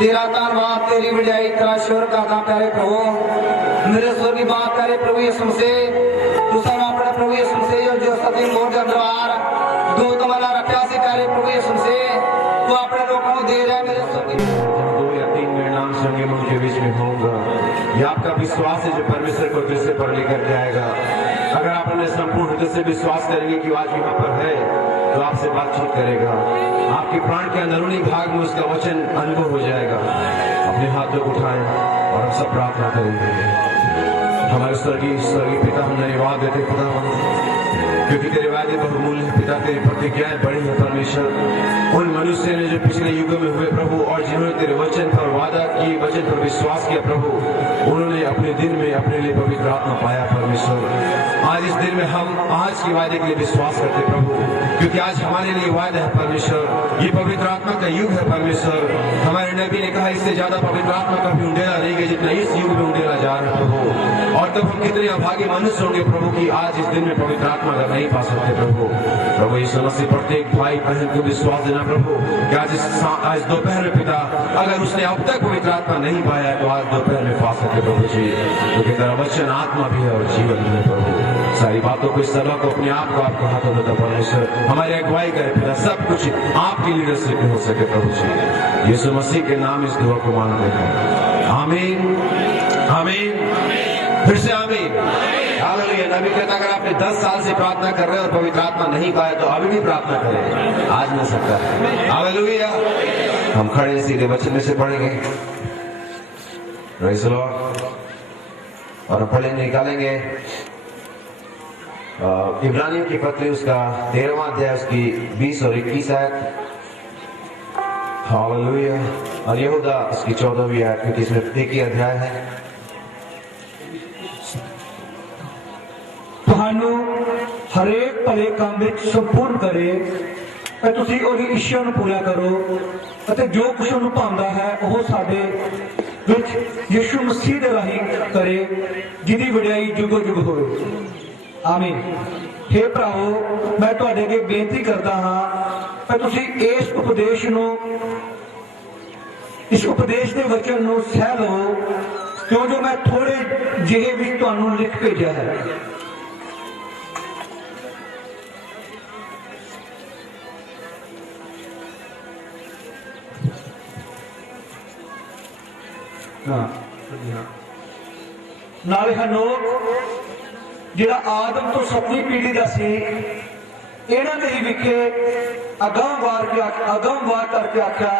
तेरा धन्यवाद, तेरी वड्याई, तेरा शुक्र करदा प्यारे प्रभु। मेरे स्वर्गी बात करे प्रभु यीशु मसीह, तू सब अपने प्रभु यीशु मसीह जो सतीन मोर के अंदर दो तुम्हारा रखा से प्यारे प्रभु यीशु मसीह, तू अपने लोगों को दे रहा है मेरे स्वर्गी। जब 2 या 3 मेरे नाम संगे मैं उनके बीच में होऊंगा, ये आपका विश्वास है जो परमेश्वर को दृश्य पर लेकर जाएगा। अगर आप अपने संपूर्ण हृदय से विश्वास करेंगे कि आज यहाँ पर है, तो आपसे बातचीत करेगा। आपके प्राण के अंदरूनी भाग में उसका वचन अनुभव हो जाएगा। अपने हाथों को उठाएं और हम सब प्रार्थना करेंगे। हमारे स्वर्गीय पिता, हम धन्यवाद देते पिता, क्योंकि तेरे वादे बहुमूल्य है पिता, तेरी प्रतिज्ञाएं बड़ी है परमेश्वर। उन मनुष्य ने जो पिछले युगों में हुए प्रभु, और जिन्होंने तेरे वचन पर वादा किए, वचन पर विश्वास किया प्रभु, उन्होंने अपने दिन में अपने लिए पवित्र आत्मा पाया परमेश्वर। आज इस दिन में हम आज के वादे के लिए विश्वास करते प्रभु, क्योंकि आज हमारे लिए वादा है परमेश्वर। ये पवित्र आत्मा का युग है परमेश्वर। हमारे नबी ने कहा इससे ज्यादा पवित्र आत्मा कभी उंडेला नहीं गया जितना इस युग में उंडेला जा रहा है प्रभु। और तब हम कितने अभागी मनुष्य होंगे प्रभु की आज इस दिन में पवित्र आत्मा का नहीं पा सकते प्रभु। प्रभु यीशु मसीह प्रत्येक भाई बहन को विश्वास देना प्रभु कि आज दोपहर में पिता, अगर उसने अब तक पवित्र आत्मा नहीं पाया तो आज दोपहर में पा सके प्रभु जी, क्योंकि तेरा वचन आत्मा भी है और जीवन भी है प्रभु। सारी बातों को, इस सभा को, अपने आप को आपके हाथों में परमेश्वर हमारी अगुवाई करे पिता, सब कुछ आपकी लीडरशिप में हो सके प्रभु जी। यीशु मसीह के नाम इस दुआ को मांगते हैं, आमीन आमीन, फिर से आमीन। हालेलुया। नबी कहता अगर आपने 10 साल से प्रार्थना कर रहे हैं और पवित्र आत्मा नहीं पाया तो अभी भी प्रार्थना करें, आज मिल सकता है। हालेलुया। हम खड़े सीधे वचन में से पढ़ेंगे, प्रेज़ द लॉर्ड, और पढ़ेंगे, निकालेंगे इब्रानियों की पत्री उसका 13वां अध्याय उसकी 20 और 21 आयत। हालेलुया। और यहूदा उसकी 14वीं आयत, क्योंकि इसमें एक ही अध्याय है। ਤੁਹਾਨੂੰ ਹਰੇਕ ਭਲੇ ਕੰਮ ਵਿੱਚ ਸੰਪੂਰਨ ਕਰੇ ਤੇ ਤੁਸੀਂ ਉਹਦੀ ਇੱਛਾ ਨੂੰ ਪੂਰਾ ਕਰੋ ਅਤੇ ਜੋ ਕੁਝ ਉਹਨੂੰ ਭਾਉਂਦਾ ਹੈ ਉਹ ਸਾਡੇ ਵਿੱਚ ਯਿਸੂ ਮਸੀਹ ਦੇ ਰਾਹੀਂ ਕਰੇ, ਜਿਹਦੀ ਵਡਿਆਈ ਜੁਗੋ ਜੁਗ ਹੋਵੇ, ਆਮੀਨ। हे ਭਰਾਵੋ, ਮੈਂ ਤੁਹਾਡੇ ਅੱਗੇ ਬੇਨਤੀ ਕਰਦਾ ਹਾਂ ਕਿ ਤੁਸੀਂ ਇਸ ਉਪਦੇਸ਼ ਦੇ ਵਚਨ ਨੂੰ ਸਹਿ ਲਓ, ਕਿਉਂ ਜੋ ਮੈਂ ਥੋੜੇ ਜਿਹੇ ਵਿੱਚ ਤੁਹਾਨੂੰ ਲਿਖ ਭੇਜਿਆ ਹੈ। नाले हनोक जिहड़ा आदम तो 7वीं पीढ़ी का सी, इन्हां ने ही विखे अगमवार करके आख्या,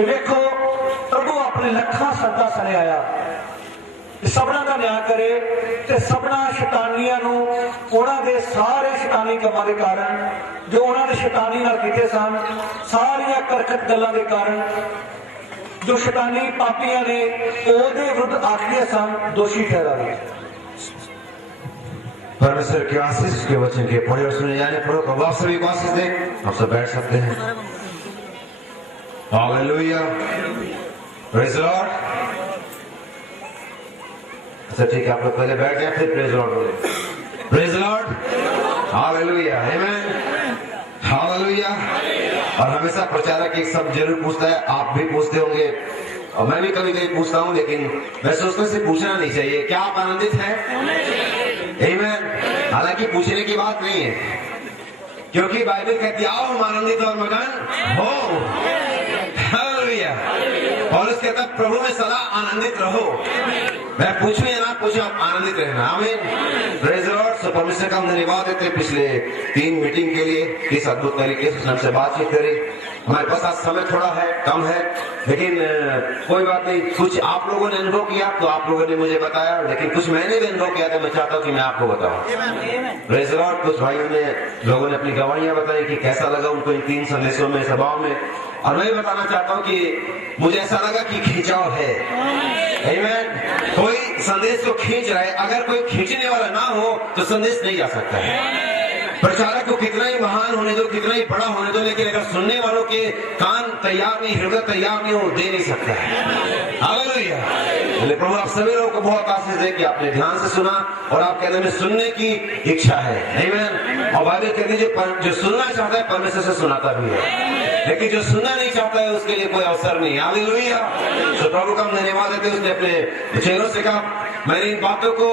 देखो प्रभु अपने लखा सदा सने आया, सबना का न्याय करे ते सबना शैतानियां नूं उन्हां दे सारे शैतानी कामां दे कारण जो उन्हां ने शैतानी नाल कीते सन, सारियां करकट गल्लां दे कारण जो शैतानी पापियां ने ओदे विरुद्ध आखिए सन, दोषी ठहरावे। परमेश्वर की आशीष के वचन के पढ़े और सुने जाने पर प्रभु आप सभी को आशीष दे। हम सब बैठ सकते हैं। Hallelujah, praise the Lord. अच्छा ठीक है, आप लोग पहले बैठ जाए फिर प्रेज़ द लॉर्ड बोले। प्रेज़ द लॉर्ड, हालेलुया, आमीन, हालेलुया। और हमेशा प्रचारक एक सब जरूर पूछता है, आप भी पूछते होंगे और मैं भी कभी कभी पूछता हूँ, लेकिन मैं सोचता से पूछना नहीं चाहिए। क्या आप आनंदित हैं? आमीन। हालांकि पूछने की बात नहीं है, क्योंकि बाइबल कहती है आओ हम आनंदित और मगन हो। हालेलुया। और उसके तब प्रभु में सदा आनंदित रहो। मैं पूछूं या ना पूछूं, आप आनंदित रहना, आमीन, प्रेज़ द लॉर्ड। सो परमेश्वर का हम धन्यवाद देते हैं पिछले 3 मीटिंग के लिए, किस अद्भुत तरीके से हमसे बातचीत करी। हमारे पास आज समय थोड़ा है, कम है, लेकिन कोई बात नहीं। कुछ आप लोगों ने अनुभव किया तो आप लोगों ने मुझे बताया, लेकिन कुछ मैंने भी अनुभव किया तो मैं चाहता हूँ कि मैं आपको बताऊं। Praise the Lord. कुछ भाइयों ने, लोगों ने अपनी गवाहियां बताई कि कैसा लगा उनको इन 3 संदेशों में, सभाओं में, और मैं भी बताना चाहता हूँ कि मुझे ऐसा लगा कि खिंचाव है। आमीन। कोई संदेश को खींच रहा है, अगर कोई खींचने वाला ना हो तो संदेश नहीं जा सकता है। प्रचारक को कितना ही महान होने दो, कितना ही बड़ा होने दो, लेकिन अगर सुनने वालों के कान तैयार नहीं, हृदय तैयार नहीं हो, दे नहीं सकता है। हालेलुया। प्रभु आप सभी लोगों को बहुत आशीष दे कि आपने ध्यान से सुना और आपके अंदर में सुनने की इच्छा है। आमीन। और बाइबल कहती है जो सुनना चाहता है परमेश्वर से सुनाता भी है। लेकिन जो सुनना नहीं चाहता है उसके लिए कोई अवसर नहीं। हालेलुया। तो प्रभु का हम धन्यवाद देते हैं, उसने अपने चेहरों से कहा मैंने इन बातों को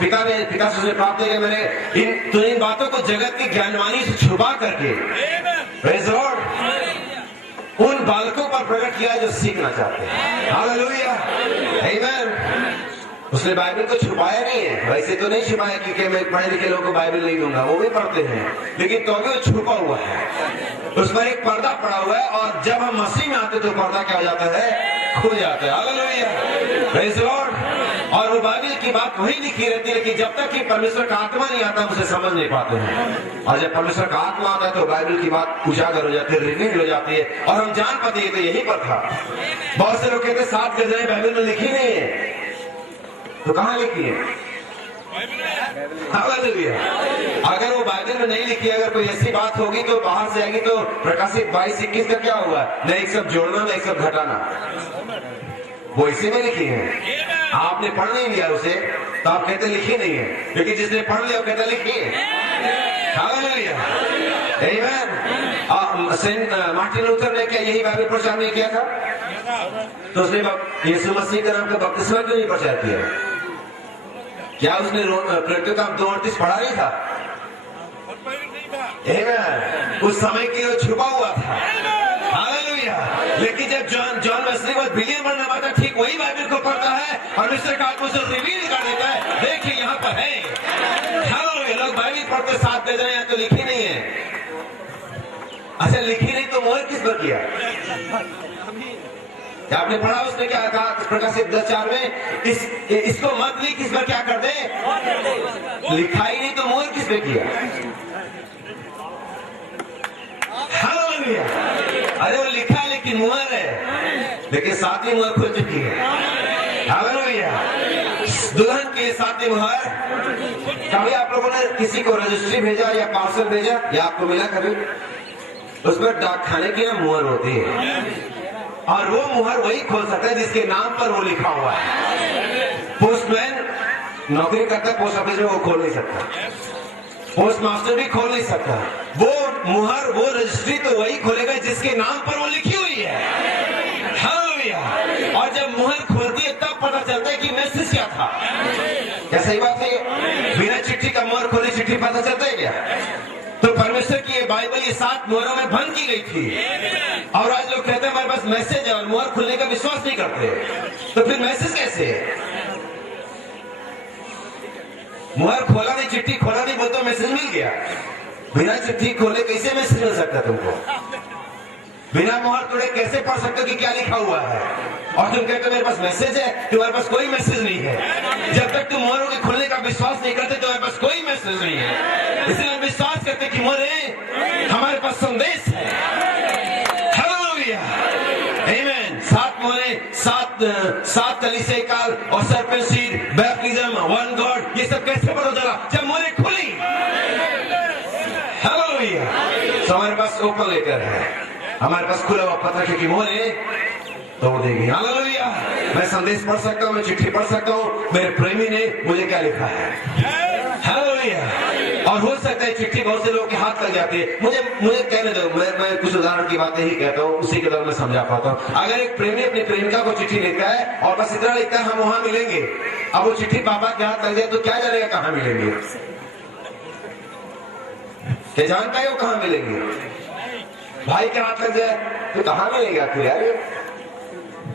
पिता से उसने प्राप्त किया, मैंने इन बातों को जगत की ज्ञानवाणी से छुपा करके प्रेज़ लॉर्ड उन बालकों पर प्रकट किया जो सीखना चाहते हैं। हालेलुया। आमीन। उसने बाइबल को छुपाया नहीं है, वैसे तो नहीं छुपाया क्योंकि मैं पढ़े लिखे लोगों को बाइबल नहीं दूंगा, वो भी पढ़ते हैं, लेकिन तो भी वो छुपा हुआ है, उस पर एक पर्दा पड़ा हुआ है, और जब हम मसीह में आते तो पर्दा क्या हो जाता है, खुल जाता है। हालेलुया। Praise Lord. और वो बाइबल की बात वही लिखी रहती है, लेकिन जब तक कि परमेश्वर का आत्मा नहीं आता हम उसे समझ नहीं पाते हैं, और जब परमेश्वर का आत्मा आता है तो बाइबल की बात उजागर हो जाती है, रिवील हो जाती है, और हम जान पाते हैं तो यही पर था। बहुत से लोग कहते हैं 7 गजलें बाइबल में लिखी नहीं है, तो कहां लिखी है? हालेलुया। अगर वो बाइबल में नहीं लिखी, अगर कोई ऐसी बात होगी तो बाहर से आएगी, तो प्रकाशित 22-21 का क्या हुआ? न एक सब जोड़ना न एक सब घटाना, वो इसी में लिखी है। आपने पढ़ नहीं लिया उसे तो आप कहते लिखी नहीं है, लेकिन जिसने पढ़ लिया वो कहता लिखी है। हालेलुया। आमीन। सेंट मार्टिन लूथर ने क्या यही बाइबल प्रचार नहीं किया था? तो उसने यीशु मसीह के नाम का बपतिस्मा क्यों नहीं प्रचार किया? क्या उसने प्रेरितों का 2:38 पढ़ा नहीं था? उस समय के लिए छुपा हुआ था। हालेलुया। लेकिन जब जॉन वेस्ली को विलियम बर्नबास था, ठीक वही बाइबल को पढ़ता है और मिस्टर का आत्मा उसे रिवील कर देता है, देखिए यहाँ पर है। हालेलुया। लोग बाइबल पढ़ते 7 गजलें हैं तो लिखी नहीं है। अच्छा लिखी नहीं तो मोहर किस पर किया? आपने पढ़ा उसने क्या कहा प्रकाशित 10:4 में, इसको मत लिख, इस पर क्या कर दे, लिखा ही नहीं तो मोहर किस पे किया? हालेलुया। अरे वो लिखा है लेकिन मुहर है, लेकिन 7वीं मुहर खुल चुकी है। हालेलुया। दुल्हन के 7वीं मुहर। कभी आप लोगों ने किसी को रजिस्ट्री भेजा या पार्सल भेजा, या आपको मिला कभी? उस पर डाक खाने की मुहर होती है, और वो मुहर वही खोल सकता है जिसके नाम पर वो लिखा हुआ है। पोस्टमैन नौकरी करता है पोस्ट ऑफिस में, वो खोल नहीं सकता, पोस्ट मास्टर भी खोल नहीं सकता। वो मुहर, वो रजिस्ट्री तो वही खोलेगा जिसके नाम पर वो लिखी हुई है। हालेलुया। और जब मुहर खुलती है तब पता चलता है कि मैसेज क्या था। क्या सही बात है? बिना चिट्ठी का मुहर खोले चिट्ठी पता चलता है क्या? तो परमेश्वर की ये बाइबल ये 7 मुहरों में बंद की गई थी, और आज लोग कहते हैं हमारे पास मैसेज है और मुहर खुलने का विश्वास नहीं करते, तो फिर मैसेज कैसे है? मुहर खोला नहीं, चिट्ठी खोला नहीं, बोलते मैसेज मिल गया। बिना चिट्ठी खोले कैसे मैसेज मिल सकता तुमको? बिना मुहर तोड़े कैसे पढ़ सकते हो कि क्या लिखा हुआ है? और तुम कहते हो मेरे पास मैसेज है, तुम्हारे पास कोई मैसेज नहीं है। जब तक तुम मुहरों के खुलने का विश्वास नहीं करते तुम्हारे पास कोई मैसेज नहीं है। इसलिए हम विश्वास करते कि मोहरे हमारे पास संदेश है। हालेलुया। आमीन। 7 मोहरे, 7 कलीसिया काल और serpent seed, baptism, one God, ये सब कैसे पता चला? जब मोहरे खुली। हालेलुया। तो हमारे पास ओपन लेटर है, हमारे पास खुला हुआ पत्र, क्योंकि मोहरे तोड़ देगी। हालेलुया। मैं संदेश पढ़ सकता हूँ, मैं चिट्ठी पढ़ सकता हूँ, मेरे प्रेमी ने मुझे क्या लिखा है। हालेलुया। और हो सकता है चिट्ठी बहुत से लोगों के हाथ लग जाती है। मुझे कहने दो, मैं कुछ उदाहरण की बातें ही कहता हूँ, उसी के द्वारा मैं समझा पाता हूँ। अगर एक प्रेमी अपनी प्रेमिका को चिट्ठी लिखता है और बस इतना लिखता है हम वहां मिलेंगे, अब वो चिट्ठी पापा के हाथ लग जाए तो क्या जानेगा कहाँ मिलेंगे? क्या जानता है वो कहाँ मिलेंगे? भाई के हाथ लग जाए तो कहाँ मिलेंगे आखिर यार?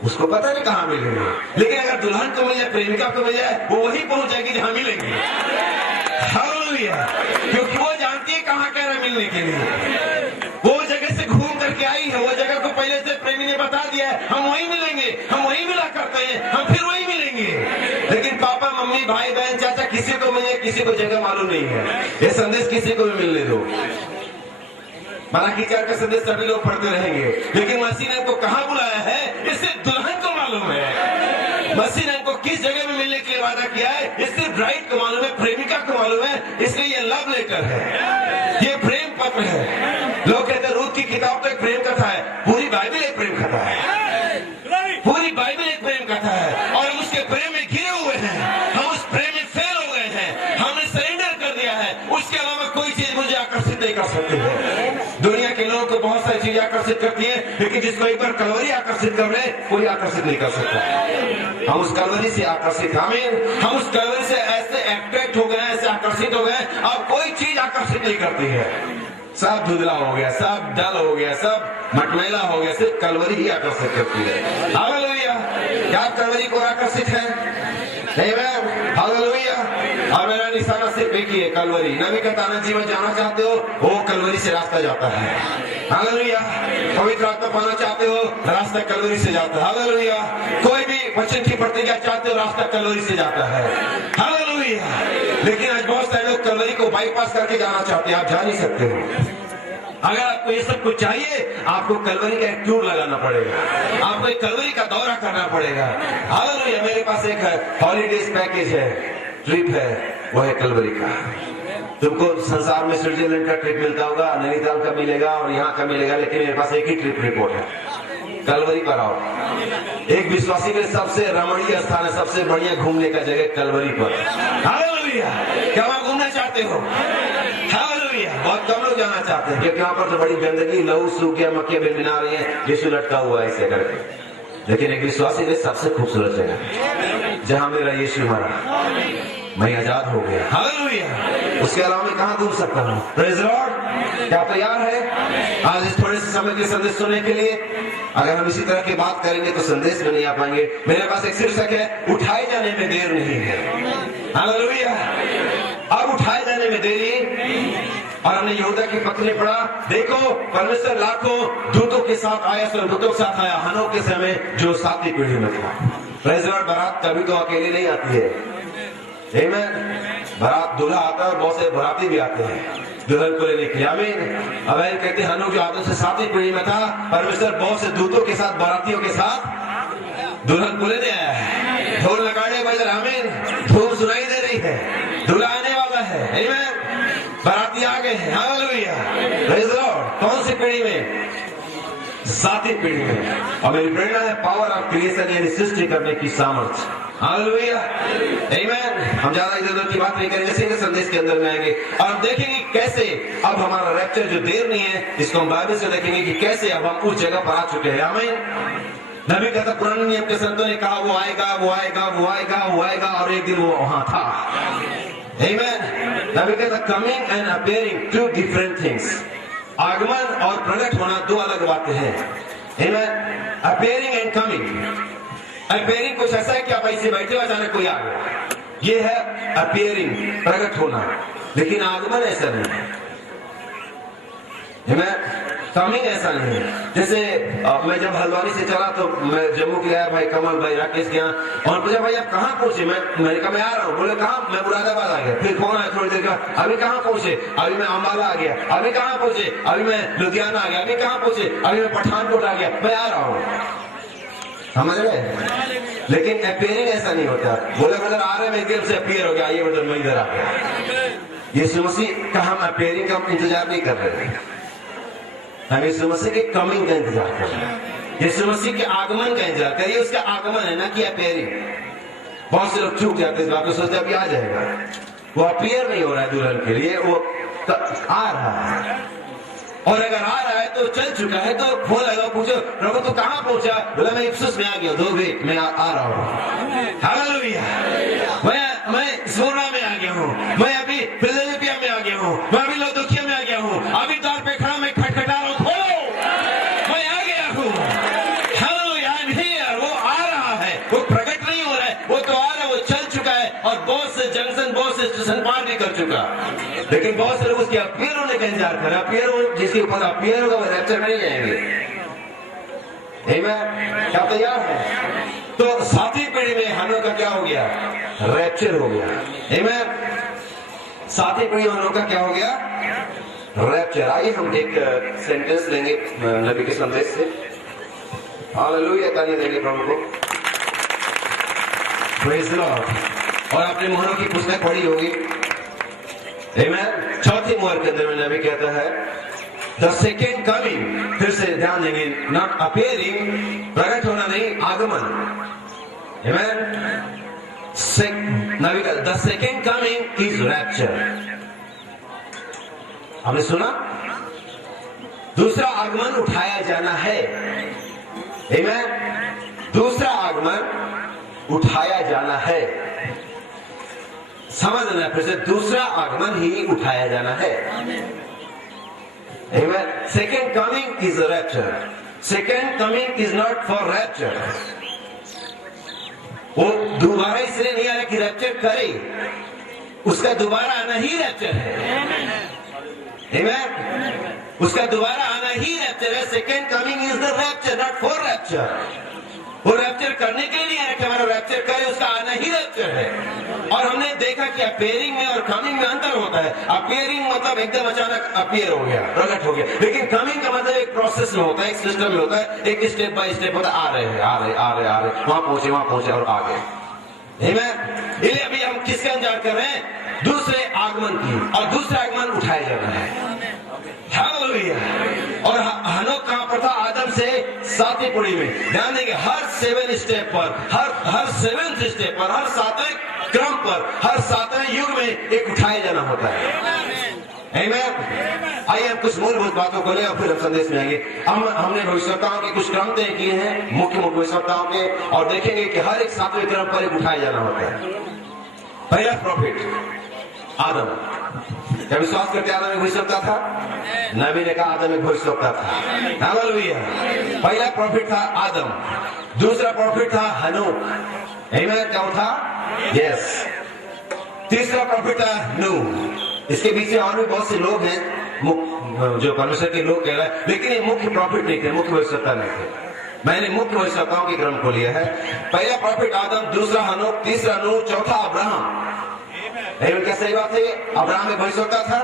उसको पता नहीं कहाँ मिलेंगे, लेकिन अगर दुल्हन को मिल जाए, प्रेमिका को मिल जाए, वो वहीं पहुंच जाएगी जहां मिलेंगे। हालेलुया। क्योंकि वो जानती है कहाँ कह रहा मिलने के लिए, वो जगह से घूम करके आई है, वो जगह को पहले से प्रेमी ने बता दिया है, हम वहीं मिलेंगे, हम वहीं मिला करते हैं, हम फिर वहीं मिलेंगे। लेकिन पापा मम्मी भाई बहन चाचा किसी को मिले, किसी को जगह मालूम नहीं है। ये संदेश किसी को भी मिलने दो, मलाकी 4 का संदेश सभी लोग पढ़ते रहेंगे, लेकिन मसीह ने हमको कहाँ बुलाया है इससे दुल्हन को मालूम है। मसीह ने हमको किस जगह में मिलने के लिए वादा किया है इससे ब्राइड को मालूम है, प्रेमिका को मालूम है। इसलिए ये लव लेटर है, ये प्रेम पत्र है। लोग कहते हैं रूथ की किताब तो एक प्रेम कथा है, पूरी बाइबल एक प्रेम कथा है, पूरी बाइबल एक प्रेम कथा है, और हम उसके प्रेम में घिरे हुए हैं, हम उस प्रेम में फेल हो गए हैं, हमने सरेंडर कर दिया है। उसके अलावा कोई चीज मुझे आकर्षित नहीं कर सकती है। दुनिया के लोगों को बहुत सारी चीजें चीजें आकर्षित करती है, लेकिन जिसको एक बार कलवरी आकर्षित कर रहे, कोई आकर्षित नहीं कर सकता। हम उस कलवरी से आकर्षित, हम उस कलवरी से ऐसे अट्रैक्ट हो गए, ऐसे आकर्षित हो गए, अब कोई चीज आकर्षित नहीं करती है। सब धुंधला हो गया, सब डल हो गया, सब मटमैला हो गया, सिर्फ कलवरी ही आकर्षित करती है। हालेलुया। क्या कलवरी को आकर्षित है? आमेन। हालेलुया। और मेरा निशाना सिर्फ एक ही है, कलवरी। नबी का ताना जीवन जाना चाहते हो, वो कलवरी से रास्ता जाता है। हालेलुया। पवित्र आत्मा पाना चाहते हो, रास्ता कलवरी से जाता है। हालेलुया। कोई भी वचन की प्रतिज्ञा चाहते हो, रास्ता कलवरी से जाता है। हालेलुया। लेकिन आज बहुत सारे लोग कलवरी को बाईपास करके जाना चाहते हैं, आप जा नहीं सकते हो। अगर आपको ये सब कुछ चाहिए, आपको कलवरी का एक टूर लगाना पड़ेगा, आपको एक कलवरी का दौरा करना पड़ेगा। हालेलुया। मेरे पास एक हॉलीडेज पैकेज है, ट्रिप है, वो है कलवरी का। तुमको संसार में स्विट्जरलैंड का ट्रिप मिलता होगा, नैनीताल का मिलेगा और यहाँ का मिलेगा, लेकिन मेरे पास एक ही ट्रिप रिपोर्ट है, कलवरी पर आओ। एक विश्वासी के सबसे रमणीय स्थान है, सबसे बढ़िया घूमने का जगह कलवरी पर। हालेलुया। क्या वहां घूमना चाहते हो? हालेलुया। बहुत कम लोग जाना चाहते हैं, क्योंकि वहां पर तो बड़ी गंदगी, लहू सूखे मक्खियां भिनभिना रही है, यीशु लटका हुआ है ऐसे करके। लेकिन एक विश्वासी के सबसे खूबसूरत जगह, जहां मेरा यीशु मरा, मैं आजाद हो गया। हालेलुया। उसके अलावा मैं कहां घूम सकता हूँ? Praise the Lord. क्या तैयार है आज इस थोड़े से समय के संदेश सुनने के लिए? अगर हम इसी तरह की बात करेंगे तो संदेश में नहीं आ पाएंगे। मेरे पास एक शीर्षक है, उठाए जाने में देर नहीं है। हालेलुया। अब उठाए जाने में देरी। और हमने यहूदा की पत्री में पढ़ा, देखो परमेश्वर लाखों दूतों के साथ आया, दूतों के साथ आया हनोक के समय, जो 7वीं पीढ़ी में था। Praise the Lord. बारात कभी तो अकेली नहीं आती है, आमीन। बारात दूल्हा आता है, बहुत से बाराती भी आते हैं दुल्हन को लेने के लिए। आमीन। अब कहते हैं हनोक जो आदम से 7वीं पीढ़ी में था, परमेश्वर बहुत से दूतों के साथ, बारातियों के साथ दुल्हन को लेने आया है। ढोल नगाड़े बज रहे, आमीन। धूम सुनाई दे रही है, दूल्हा आने वाला है, आमीन। बाराती आ गए हैं। हालेलुया। Praise the Lord. कौन सी पीढ़ी में? 7वीं पीढ़ी में। और मेरी प्रेरणा है पावर ऑफ क्रिएशन, यानी सृष्टि करने की सामर्थ्य। हालेलुया। आमीन। हम ज्यादा इधर उधर की बात नहीं करेंगे, सीधे संदेश के अंदर में आएंगे और हम देखेंगे कैसे अब हमारा रैप्चर जो देर नहीं है, इसको हम बाइबल से देखेंगे कि कैसे अब हम उस जगह पर आ चुके हैं। आमीन। नबी कहता, पुराने नियम के संतों ने कहा वो आएगा, वो आएगा, वो आएगा, वो आएगा, और एक दिन वो वहां था। आमीन। नबी कहता, coming and appearing, two different things. आगमन और प्रकट होना दो अलग बातें हैं। आमीन। Appearing and coming. अपीयरिंग कुछ ऐसा है कि आप ऐसे बैठे हो, अचानक कोई आ गया, ये है अपीयरिंग, प्रकट होना। लेकिन आगमन ऐसा नहीं है, कमिंग ऐसा नहीं है। जैसे मैं जब हल्द्वानी से चला तो मैं जम्मू के आया, भाई कमल, भाई राकेश के यहाँ, और पूछा भाई आप कहाँ पहुंचे? मैंने कहा मैं आ रहा हूँ। बोले कहाँ? मैं मुरादाबाद आ गया। फिर फोन आया थोड़ी देर का, अभी कहाँ पहुंचे? अभी मैं अम्बाला आ गया। अभी कहाँ पहुंचे? अभी मैं लुधियाना आ गया। अभी कहाँ पहुंचे? अभी मैं पठानकोट आ गया। मैं आ रहा हूँ। समझ रहे? लेकिन अपीयरिंग ऐसा नहीं होता। बोले ब्रदर आ रहे, मैं एकदम से अपीयर हो गया, आइए ब्रदर मैं इधर आ गया। यीशु मसीह का हम अपीयरिंग का इंतजार नहीं कर रहे हैं, हम यीशु मसीह के कमिंग का इंतजार कर रहे हैं। यीशु मसीह के आगमन का इंतजार करिए, उसका आगमन है ना कि अपीयरिंग। बहुत से लोग चूक जाते हैं इस बात को, सोचते अभी आ जाएगा। वो अपीयर नहीं हो रहा है दुल्हन के लिए, वो आ रहा है। और अगर आ रहा है तो चल चुका है, तो फोन लगाओ, पूछो प्रभु तो कहाँ पहुंचा? बोला मैं इप्सुस में आ गया, 2 मिनट में आ रहा हूँ। हालेलुया। मैं स्मोरना में आ गया हूँ, मैं अभी फिलाडेल्फिया में आ गया हूँ, मैं अभी लौदोकिया में आ गया हूँ, अभी द्वार पे खड़ा मैं खटखटा रहा हूँ, खोलो, मैं आ गया हूँ। हालेलुया। I am here. वो आ रहा है, वो प्रकट नहीं हो रहा है, वो तो आ रहा है, वो चल चुका है और बहुत से जंक्शन, बहुत से स्टेशन पार भी कर चुका। लेकिन बहुत से लोग उसके अपीयर होने का इंतजार कर रहे हैं। अपीयर, जिसके ऊपर अपीयर होगा वो रैप्चर में नहीं जाएंगे। आमीन। क्या तैयार है? तो 7वीं पीढ़ी में हम लोग का क्या हो गया? रैप्चर हो गया। आमीन। 7वीं पीढ़ी में हम लोग का क्या हो गया? रैप्चर। आइए हम एक सेंटेंस लेंगे नबी के संदेश से। हालेलुया। ताली देंगे प्रभु को। Praise the Lord. और आपने मोहरों की पुस्तक पढ़ी होगी, आमीन। 4थी मोहर के अंदर में नबी कहता है द सेकेंड कमिंग। फिर से ध्यान देंगे, नॉट अपीयरिंग, प्रकट होना नहीं, आगमन। आमीन। नबी का the second coming is rapture. आपने सुना? दूसरा आगमन उठाया जाना है। आमीन। दूसरा आगमन उठाया जाना है। समझना फिर से, दूसरा आगमन ही उठाया जाना है। Amen. Second coming is a rapture. Second coming is not for rapture. वो दोबारा इसलिए नहीं आ रहा कि रैप्चर करे, उसका दोबारा आना ही रैप्चर है। Amen. उसका दोबारा आना ही रैप्चर है। Second coming is the rapture, not for rapture. वो रैप्चर करने के लिए नहीं आया कि हमारा रैप्चर करे, उसका आना ही रैप्चर है। और हमने देखा कि अपीयरिंग में और कमिंग में अंतर होता है। अपीयरिंग मतलब एकदम अचानक अपीयर हो गया, प्रकट हो गया, लेकिन कमिंग का मतलब एक प्रोसेस में होता है, एक सिस्टम में होता है, एक स्टेप बाय स्टेप होता है। आ रहे हैं, वहां पहुंचे और आ गए। इसलिए अभी हम किसका इंतजार कर रहे हैं? दूसरे आगमन की। और दूसरा आगमन उठाया जाना है। हालेलुया। और हनोक कहां पर था? आदम से 7वीं पीढ़ी में। ध्यान देंगे, हर 7 स्टेप पर, हर 7th स्टेप पर, हर 7वें क्रम पर, हर 7वें युग में एक उठाया जाना होता है। आमीन। आइए हम कुछ मूलभूत बातों को ले और फिर हम संदेश में आएंगे। हमने भविष्यवक्ताओं के कुछ क्रम तय किए हैं, मुख्य भविष्यवक्ताओं के, और देखेंगे कि हर एक 7वें क्रम पर एक उठाया जाना होता है। पहला प्रॉफिट आदम। क्या विश्वास करते आदम एक भविष्यवक्ता था? नबी ने कहा आदम एक भविष्यवक्ता था। हालेलुया। पहला प्रॉफिट था आदम। दूसरा प्रॉफिट था हनोक। आमीन। क्या था? यस। तीसरा प्रॉफिट था नूह। इसके पीछे और भी बहुत से लोग हैं जो परमेश्वर के लोग कह रहे हैं, लेकिन ये मुख्य प्रॉफिट नहीं थे, मुख्य भविष्यवक्ता नहीं थे। मैंने मुख्य भविष्यवक्ताओं के क्रम को लिया है। पहला प्रॉफिट आदम, दूसरा हनोक, तीसरा नूह, चौथा अब्राहम। क्या सही बात है? अब्राहम एक भविष्यवक्ता था।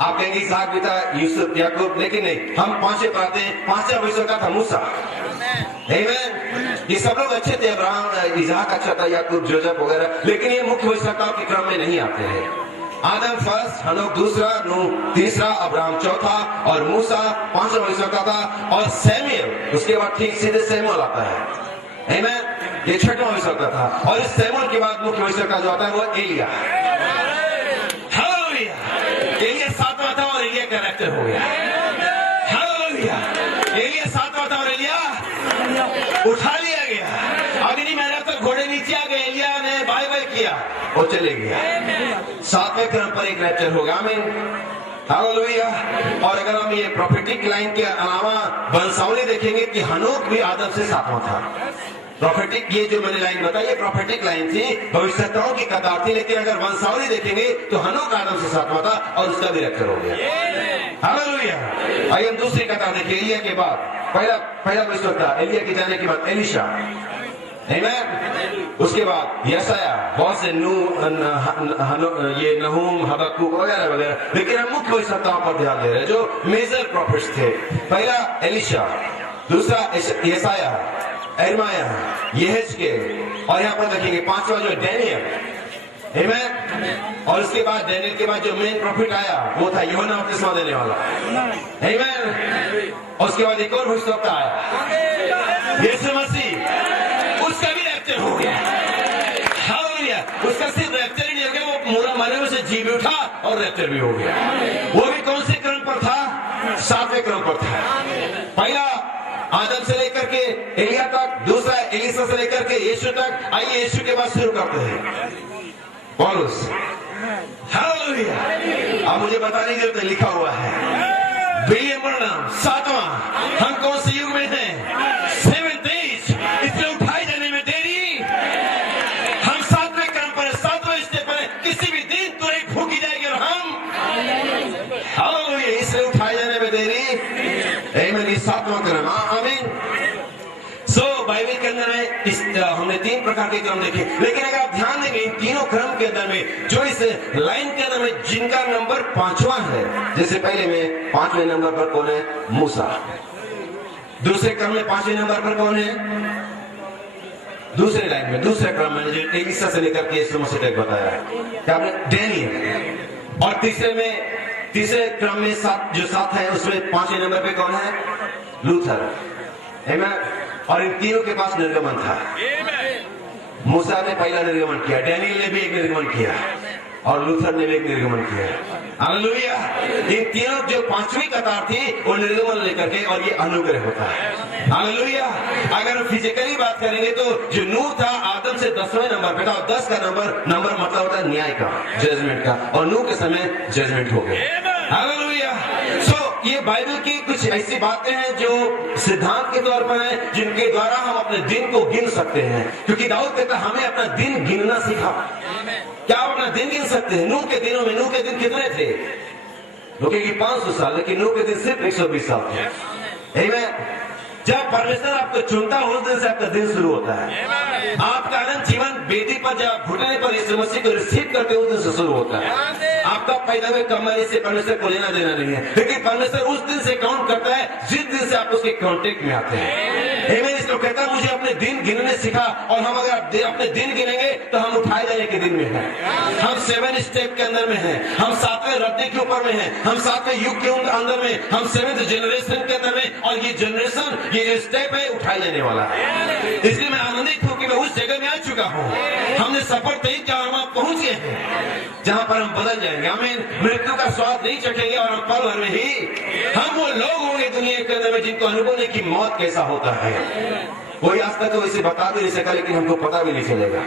आप कहेंगे इसहाक भी था, यूसुफ, याकूब, लेकिन नहीं, हम 5 पाते हैं। 5वां भविष्यवक्ता था मूसा। आमीन। ये सब लोग अच्छे थे, अब्राहम, इसहाक अच्छा था, याकूब, जोसेफ वगैरह, लेकिन ये मुख्य भविष्यवक्ताओं के क्रम में नहीं आते हैं। आदम फर्स्ट, हनोक दूसरा, नूह तीसरा, अब्राहम चौथा, और मूसा 5वां भविष्यवक्ता था। और सैमुएल उसके बाद ठीक सीधे सैमुएल आता है। आमीन। ये 6वां भविष्यवक्ता था। और इस सैमुएल के बाद मुख्य भविष्यवक्ता जो आता है वो एलिया। हालेलुया। एलिया 7वां था और एलिया कैरेक्टर हो गया। हालेलुया। एलिया 7वां था और एलिया उठा लिया गया। अग्नि मेहराब तक घोड़े नीचे आ गए, एलिया ने बाय बाय किया और चले गया। 7वें क्रम पर एक रैप्चर होगा। आमीन। हालेलुया। और अगर हम ये प्रोफेटिक लाइन के अलावा वंशावली देखेंगे कि हनोक भी आदम से 7वां था। प्रोफेटिक, ये जो मैंने लाइन बताई, ये प्रोफेटिक लाइन थी, भविष्यवक्ताओं की कतार थी, लेकिन अगर वंशावली देखेंगे तो हनोक आदम से 7वां था और उसका भी रैप्चर हो गया। हालेलुया। आइए हम दूसरी कतार देखिए। एलिया के बाद पहला भविष्यवक्ता, एलिया के जाने के बाद एलिशा। आमीन। उसके बाद यशाया, बहुत से ये नहूम, हबक्कुक वगैरह वगैरह, लेकिन हम मुख्य भविष्यवक्ताओं पर ध्यान दे रहे हैं जो मेजर प्रॉफिट्स थे। पहला एलिशा, दूसरा यशाया, एरमाया, यहेजकेल, और यहाँ पर देखेंगे 5वां जो डैनियल। आमीन। और उसके बाद डैनियल के बाद जो मेन प्रॉफिट आया वो था यूहन्ना बपतिस्मा देने वाला। आमीन। और उसके बाद एक और भविष्यवक्ता आया, यीशु मसीह, उसका भी रैप्चर हो गया। हालेलुया। उसका सिर्फ रैप्चर ही नहीं हो गया, वो मूरा मरे हुए से जी भी उठा और रैप्चर भी हो गया। वो भी कौन से क्रम पर था? 7वें क्रम पर था। पहला आदम से लेकर के एलिया तक, दूसरा एलिसा से लेकर के यीशु तक। आइए यीशु के बाद शुरू करते हैं पौलुस। हालेलुया। अब मुझे बताने की जरूरत है, लिखा हुआ है विलियम ब्रैनम 7वां। हम कौन से युग में हैं? 7th as. इसलिए उठाए जाने में देरी। हम 7वें क्रम पर, 7वें स्टेप पर, किसी भी दिन तुरंत फूकी जाएगी और हम हालेलुया, इसलिए उठाए जाने में देरी। आमीन। ये 7वां क्रम। आमीन। बाइबल के अंदर में हमने 3 प्रकार के क्रम देखे, लेकिन अगर आप ध्यान देंगे इन तीनों क्रम के अंदर में जो इस लाइन के अंदर में जिनका नंबर 5वां है, जैसे पहले में 5वें नंबर पर कौन है? मूसा। दूसरे क्रम में 5वें नंबर पर कौन है? दूसरे लाइन में, दूसरे क्रम में जो एलिसा से लेकर के यीशु मसीह तक बताया क्या आपने? डैनियल। और तीसरे क्रम में जो 7 है उसमें 5वें नंबर पे कौन है? लूथर। आमीन। और इन तीनों के पास निर्गमन था। मूसा ने पहला निर्गमन किया, डैनियल ने भी एक निर्गमन किया। और लूथर ने भी एक निर्गमन किया। हालेलुया। इन तीनों जो पांचवी कतार थी वो निर्गमन लेकर के, और ये अनुग्रह होता है। हालेलुया। अगर फिजिकली बात करेंगे तो जो नूह था आदम से 10वें नंबर पे था, और 10 का नंबर मतलब होता है न्याय का, जजमेंट का, और नूह के समय जजमेंट हो गए। हालेलुया। ये बाइबल की कुछ ऐसी बातें हैं जो सिद्धांत के तौर पर हैं, जिनके द्वारा हम अपने दिन को गिन सकते हैं, क्योंकि दाऊद कहता है हमें अपना दिन गिनना सीखा। क्या आप अपना दिन गिन सकते हैं? नूह के दिनों में, नूह के दिन कितने थे? लोग की 500 साल, लेकिन नूह के दिन सिर्फ 120 साल थे। आमीन। जब परमेश्वर आपको चुनता है उस दिन से आपका दिन शुरू होता है। आपका अनंत जीवन बेदी पर जब घुटने पर यीशु मसीह को रिसीव करते उस दिन से शुरू होता है। आपका पैदा हुए कमाई से परमेश्वर को लेना देना नहीं है, लेकिन परमेश्वर उस दिन से काउंट करता है जिस दिन से आप उसके कांटेक्ट में आते हैं। इसको कहता है मुझे अपने दिन गिनने सिखा, और हम अगर अपने दिन गिनेंगे तो हम उठाए जाने के दिन में हैं। हम 7 स्टेप के अंदर में हैं, हम 7वें रद्दे के ऊपर में हैं, हम 7वें युग के अंदर में, हम 7th जनरेशन के अंदर में, और ये जनरेशन, ये जो स्टेप है उठाए जाने वाला है। इसलिए मैं आनंदित हूँ कि मैं उस जगह में आ चुका हूँ। हमने सफर तय किया और वहां पहुंच गए हैं जहां पर हम बदल जाएंगे। हमें मृत्यु का स्वाद नहीं चखेंगे, और हम पल भर में ही हम वो लोग होंगे दुनिया के अंदर में जिनको अनुभव नहीं कि मौत कैसा होता है। कोई आज तक तो इसे बता भी नहीं सका, लेकिन हमको पता भी नहीं चलेगा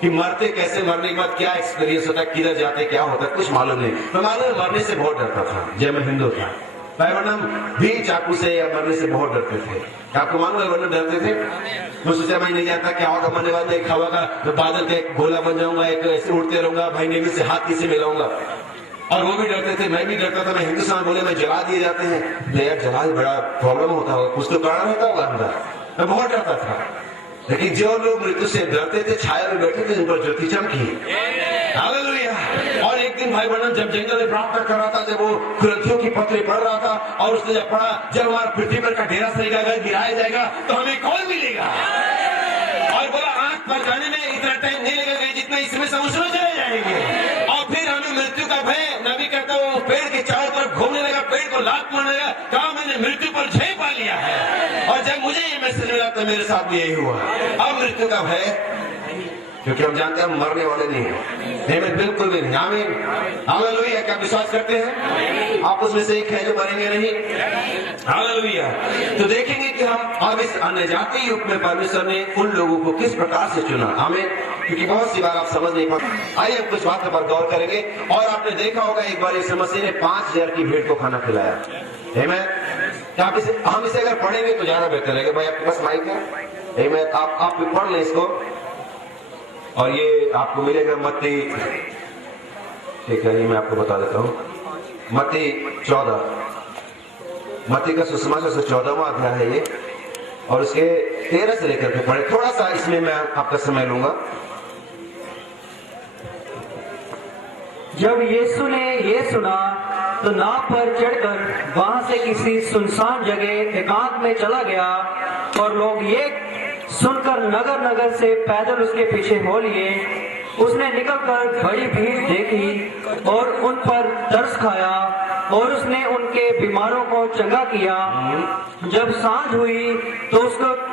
कि मरते कैसे, मरने के बाद क्या एक्सपीरियंस होता है, किधर जाते, क्या होता है, कुछ मालूम नहीं। मैं मालूम मरने से बहुत डरता था जब मैं हिंदू था। भाई वर्णम भी चाकू से या मरने से बहुत डरते थे। आपको मालूम है वर्णम डरते थे? मैं सोचा मैं नहीं जानता क्या होगा, मरने वाले एक हवा का बादल का एक गोला बन जाऊंगा, एक ऐसे उड़ते रहूंगा, भाई नेमी से हाथ किसी मिलाऊंगा। और वो भी डरते थे, मैं भी डरता था। मैं हिंदुस्तान बोले मैं जला दिए जाते हैं, नहीं यार जला बड़ा प्रॉब्लम होता होगा, कुछ तो कारण होता होगा अंदर। मैं बहुत डरता था, लेकिन जो लोग मृत्यु से डरते थे छाया में बैठे थे, उन पर ज्योति चमकी। हालेलुया। और एक दिन भाई बहन जब जंगल में प्रार्थना कर रहा था, जब वो ग्रंथियों की पत्री पढ़ रहा था, और उसने जब पढ़ा जब हमारा पृथ्वी पर का ढेरा सरेगा, अगर गिराया जाएगा तो हमें कौन मिलेगा, और बोला आंख पर जाने में इतना टाइम नहीं लगेगा जितना इसमें से उसमें चले जाएंगे, और फिर हमें मृत्यु का भय। नबी कहता वो पेड़ के चारों तरफ घूमने लगा, पेड़ को लात मारने लगा, कहा मैंने मृत्यु पर जय पा लिया है। और जब मुझे ये मैसेज मिला तो मेरे साथ भी यही हुआ। अब मृत्यु का भय, क्योंकि हम जानते हैं हम मरने वाले नहीं हैं, मैं बिल्कुल भी नहीं। आमीन। हालेलुया। क्या विश्वास करते हैं आप उसमें से एक है जो मरेंगे नहीं? हालेलुया। तो देखेंगे कि हम अब इस अन्य जाति युग में परमेश्वर ने उन लोगों को किस प्रकार से चुना। आमीन। क्योंकि बहुत सी बार आप समझ नहीं पाते। आइए हम कुछ बातों पर गौर करेंगे। और आपने देखा होगा एक बार यीशु मसीह ने 5000 की भीड़ को खाना खिलाया। हम इसे अगर पढ़ेंगे तो ज्यादा बेहतर रहेगा। भाई आपके पास माइक है? आप पढ़ लें इसको, और ये आपको मिलेगा मत्ती, ठीक है, ये मैं आपको बता देता हूँ। मत्ती 14, मत्ती का सुसमाचार से 14वां अध्याय है ये, और उसके 13 से लेकर के पढ़े। थोड़ा सा इसमें मैं आपका समय लूंगा। जब यीशु ने ये सुना तो नाव पर चढ़कर वहां से किसी सुनसान जगह एकांत में चला गया, और लोग ये सुनकर नगर नगर से पैदल उसके पीछे हो लिए। उसने निकलकर बड़ी भीड़ देखी और उन पर तरस खाया, और उसने उनके बीमारों को चंगा किया। जब सांझ हुई तो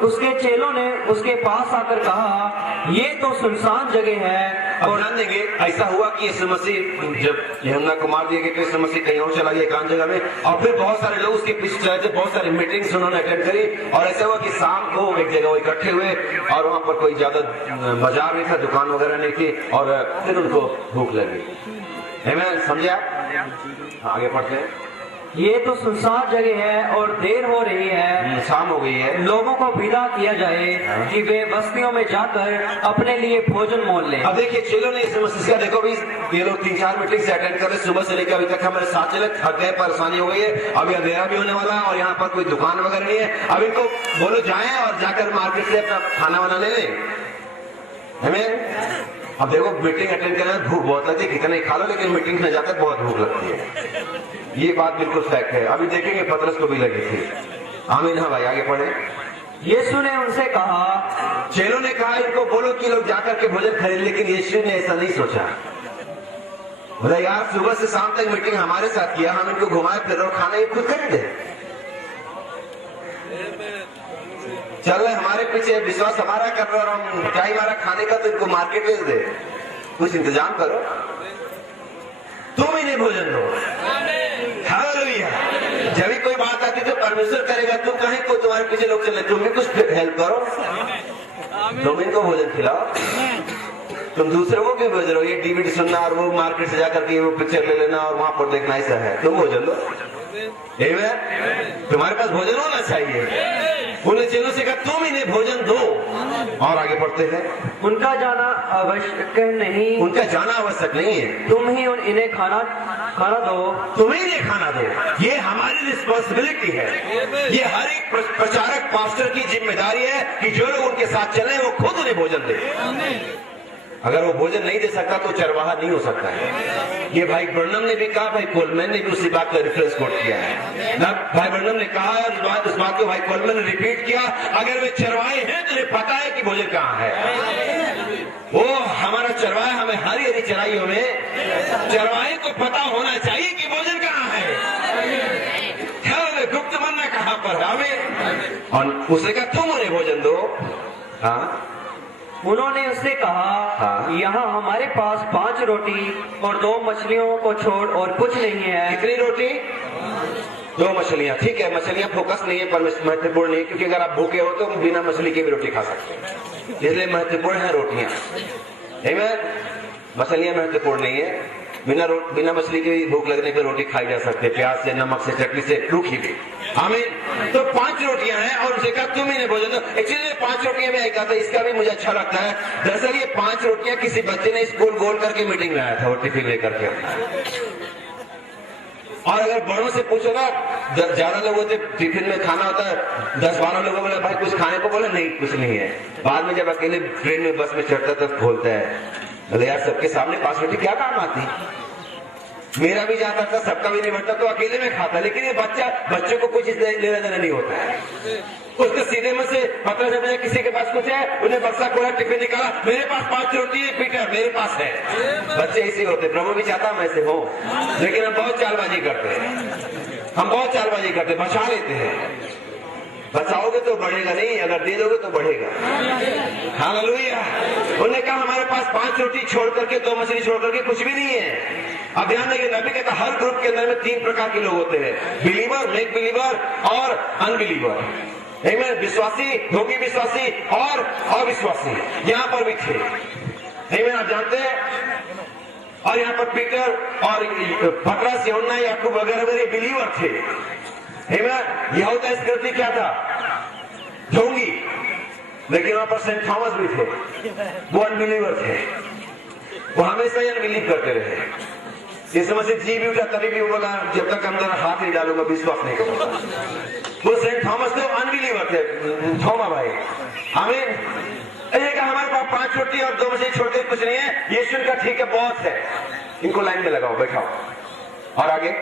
उसके चेलों ने उसके पास आकर कहा, ये तो सुनसान जगह है। और ध्यान देंगे, ऐसा हुआ कि यीशु मसीह जब यूहन्ना को मार दिया गया तो यीशु मसीह कहीं और चला गया एकांत जगह में, और फिर बहुत सारे लोग उसके पीछे चले थे, बहुत सारी मीटिंग्स उन्होंने अटेंड करी। और ऐसा हुआ कि शाम को एक जगह वो इकट्ठे हुए, और वहां पर कोई ज्यादा बाजार नहीं था, दुकान वगैरह नहीं थी, और फिर उनको भूख लगी। समझे आप? आगे पढ़ते हैं। ये तो सुनसान जगह है और देर हो रही है, शाम हो गई है, लोगों को विदा किया जाए कि वे बस्तियों में जाकर अपने लिए भोजन मोल लें। अब देखिए चेलों ने इस मसीह का, देखो भी ये लोग 3-4 मीटिंग से अटेंड कर रहे, सुबह से लेकर अभी तक हमारे साथ चले, थक गए, परेशानी हो गई है, अभी अंधेरा भी होने वाला है, और यहाँ पर कोई दुकान वगैरह नहीं है। अब इनको बोलो जाएं और जाकर मार्केट से अपना खाना वाना ले लें। हमें अब देखो मीटिंग अटेंड करने में भूख बहुत लगती है, कितना ही खा लो, लेकिन मीटिंग में जाकर बहुत भूख लगती है। ये बात बिल्कुल फैक्ट है। अभी देखेंगे पतरस को भी लगी थी। आमीन। हाँ भाई आगे पढ़े। यीशु ने उनसे कहा, चेलों ने कहा इनको बोलो कि लोग जाकर के भोजन खरीद, लेकिन यीशु ने ऐसा नहीं सोचा। बोला यार सुबह से शाम तक मीटिंग हमारे साथ किया, हम इनको घुमाए फिर और खाना ये खुद खरीदे, चल रहे हमारे पीछे, विश्वास हमारा कर रहे और हम क्या ही हमारा खाने का, तो इनको मार्केट भेज दे, कुछ इंतजाम करो। इन्हें भोजन दो। हालेलुया। जब भी कोई बात आती तो परमेश्वर करेगा, तुम कहें को तुम्हारे पीछे लोग चले, तुम भी कुछ हेल्प करो, तुम इनको भोजन खिलाओ। तुम दूसरों को क्यों भेज रहे हो? ये डीवीडी सुनना और वो मार्केट से जाकर के वो पिक्चर ले लेना और वहां पर देखना, ऐसा है? तुम भोजन लो। तुम्हारे पास भोजन होना चाहिए। उन्हें चेलों से कहा तुम इन्हें भोजन दो। और आगे बढ़ते हैं। उनका जाना आवश्यक नहीं, उनका जाना आवश्यक नहीं है, तुम ही इन्हें खाना दो। तुम्हें इन्हें खाना दो। ये हमारी रिस्पॉन्सिबिलिटी है। ये हर एक प्रचारक पास्टर की जिम्मेदारी है कि जो लोग उनके साथ चले वो खुद उन्हें भोजन दे। अगर वो भोजन नहीं दे सकता तो चरवाहा नहीं हो सकता है। ये भाई ब्रनम ने भी कहा, भाई कोलमैन ने भी उसी बात का रेफरेंस कोट किया है ना। भाई ब्रनम ने कहा है उस बात को भाई कोलमैन ने रिपीट किया, अगर वे चरवाहे हैं तो उन्हें पता है कि भोजन कहाँ है। वो हमारा चरवाहा हमें हरी हरी चराइयों में चरवाहे को पता होना चाहिए कि भोजन कहाँ है। गुप्त मन्ना कहाँ पर हमें, और उसे कहा तुम उन्हें भोजन दो। हाँ, उन्होंने उससे कहा, हाँ? यहाँ हमारे पास 5 रोटी और 2 मछलियों को छोड़ और कुछ नहीं है। कितनी रोटी? 2 मछलियां। ठीक है, मछलियां फोकस नहीं है पर महत्वपूर्ण नहीं, क्योंकि अगर आप भूखे हो तो बिना मछली के भी रोटी खा सकते हैं, इसलिए महत्वपूर्ण है रोटियां। मछलियां महत्वपूर्ण नहीं है। बिना मछली की भूख लगने पर रोटी खाई जा सकती है, प्याज से, नमक से, चटनी से, रूखी भी। हमें तो 5 रोटियां हैं और उसे कहा तुम इन्हें भोजन दो। एक्चुअली 5 रोटियां में कहा था, इसका भी मुझे अच्छा लगता है। दरअसल ये 5 रोटियां किसी बच्चे ने स्कूल गोल करके मीटिंग में आया था, वो टिफिन लेकर के। और अगर बड़ों से पूछो ना, ज्यादा लोग होते टिफिन में खाना होता है, 10-12 लोगों बोले भाई कुछ खाने को, बोले नहीं कुछ नहीं है। बाद में जब अकेले ट्रेन में बस में चढ़ता तब खोलता है, बोले यार सबके सामने 5 रोटी क्या काम आती। मेरा भी जाता था, सबका भी नहीं बनता तो अकेले में खाता। लेकिन ये बच्चों को कुछ लेना देना नहीं होता है। उसके सीधे में से पता चल किसी के पास कुछ है, उन्हें बक्सा खोला, टिफिन निकाला, मेरे पास 5 रोटी है पीटर, मेरे पास है। बच्चे ऐसे होते, प्रभु भी चाहता मैं ऐसे हो, लेकिन हम बहुत चालबाजी करते हैं। हम बहुत चालबाजी करते, बचा लेते हैं। बचाओगे तो बढ़ेगा नहीं, अगर दे दोगे तो बढ़ेगा। हालेलुया। उन्होंने कहा हमारे पास 5 रोटी छोड़ करके, 2 मछली छोड़ करके कुछ भी नहीं है। अब ध्यान देंगे, नबी कहता हर ग्रुप के अंदर में 3 प्रकार के लोग होते हैं, बिलीवर, मेक बिलीवर और अनबिलीवर। विश्वासी, धोखी विश्वासी और अविश्वासी यहाँ पर भी थे। आप जानते हैं, और यहाँ पर पीटर और पतरस, यूहन्ना, याकूब वगैरह बिलीवर थे। यहूदा इस्करियोती क्या था? ढोंगी। लेकिन वहां पर सेंट थॉमस भी थे, वो अनबिलीवर थे। वो हमेशा ही अनबिलीव करते रहे। इस समय से जी भी उठा तभी भी वो बोला जब तक अंदर हाथ नहीं डालूंगा विश्वास नहीं करूंगा। वो सेंट थॉमस थे, अनबिलीवर थे, थोमा भाई। हमें हमारे पास 5 रोटी और 2 मछली छोड़ते कुछ नहीं है। यीशु का ठीक है, बहुत है, इनको लाइन में लगाओ, बैठाओ। और आगे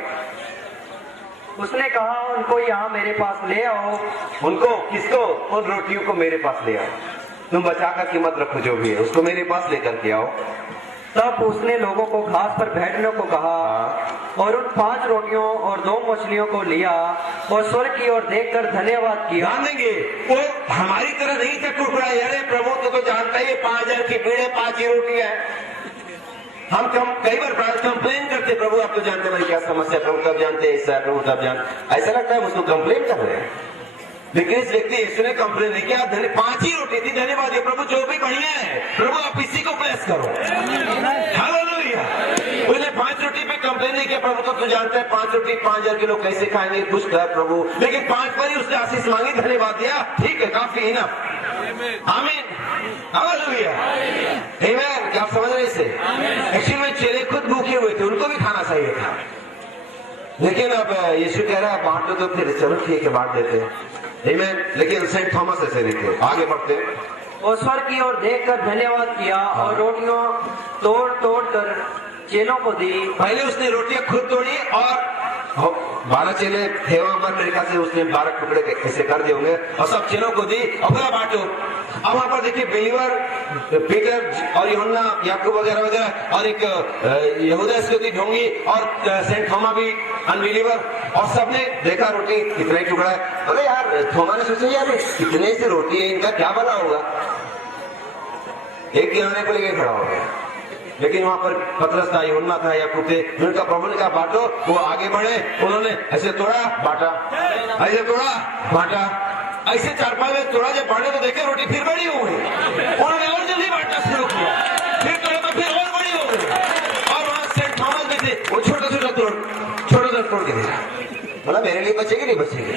उसने कहा उनको यहाँ मेरे पास ले आओ। उनको, किसको? उन रोटियों को मेरे पास ले आओ। तुम बचा कर की मत रखो, जो भी है उसको मेरे पास लेकर के आओ। तब उसने लोगों को घास पर बैठने को कहा और उन 5 रोटियों और 2 मछलियों को लिया और स्वर्ग की ओर देखकर धन्यवाद किया। ध्यान देंगे, वो हमारी तरह नहीं था टुकड़ा, अरे प्रभु तो जानता है 5000 की भीड़ है, 5 ही रोटी है। हम कई बार कंप्लेन करते, प्रभु आप तो जानते हैं क्या समस्या, प्रभु तब जानते ऐसा है, प्रभु तब जानते, ऐसा लगता है उसको कंप्लेन कर रहे हैं। लेकिन इस व्यक्ति यीशु ने कंप्लेन नहीं किया, 5 ही रोटी थी, धन्यवाद है प्रभु, जो भी बढ़िया है, प्रभु आप इसी को ब्लेस करो। हालेलुया। उसने 5 रोटी पे कंप्लेन नहीं किया, प्रभु तो जानते हैं 5 रोटी 5000 के लोग कैसे खाएंगे, कुछ कर प्रभु। लेकिन 5 पर ही उसने आशीष मांगी, धन्यवाद दिया, ठीक है, काफी इनफ। आमीन। हालेलुया। आमीन। क्या आप समझ रहे इसे? एक्चुअली में चेले खुद भूखे हुए थे, उनको भी खाना चाहिए था। लेकिन अब यीशु कह रहा है बांट दो, तो फिर चलो ठीक है बांट देते हैं। आमीन। लेकिन सेंट थॉमस ऐसे नहीं थे। आगे बढ़ते हैं। और स्वर्ग की ओर देखकर धन्यवाद किया और रोटियों तोड़ कर चेलों को दी। पहले उसने रोटियां खुद तोड़ी और 12 चेले थे वहां पर, मेरे ख्याल से उसने 12 टुकड़े ऐसे कर दिए होंगे और सब चेलों को दी और बोला बांटो। अब वहां पर देखिए बिलीवर पीटर और यूहन्ना, याकूब वगैरह वगैरह, और एक यहूदा इस्करियोती ढोंगी, और सेंट थोमा भी अनबिलीवर, और सबने देखा रोटी कितने टुकड़ा है। अरे यार, थोमा ने सोचा यार कितने से रोटी है, इनका क्या भला होगा। एक गिराने को लेके खड़ा हो गया। लेकिन वहां पर पतरस था, यूहन्ना था, याकूब थे। उनका प्रभु ने कहा बांटो, वो आगे बढ़े, उन्होंने ऐसे तोड़ा बांटा, ऐसे तोड़ा बांटा, ऐसे 4-5 में तोड़ा। जब बांटे तो देखे रोटी फिर बड़ी हो गई, उन्होंने और जल्दी बांटना शुरू किया, फिर तोड़ा तो फिर और बड़ी हो गई। और वहां सेंट थॉमस भी थे, वो छोटा छोटा तोड़ के दिया, बोला मेरे लिए बचेगी नहीं बचेगी,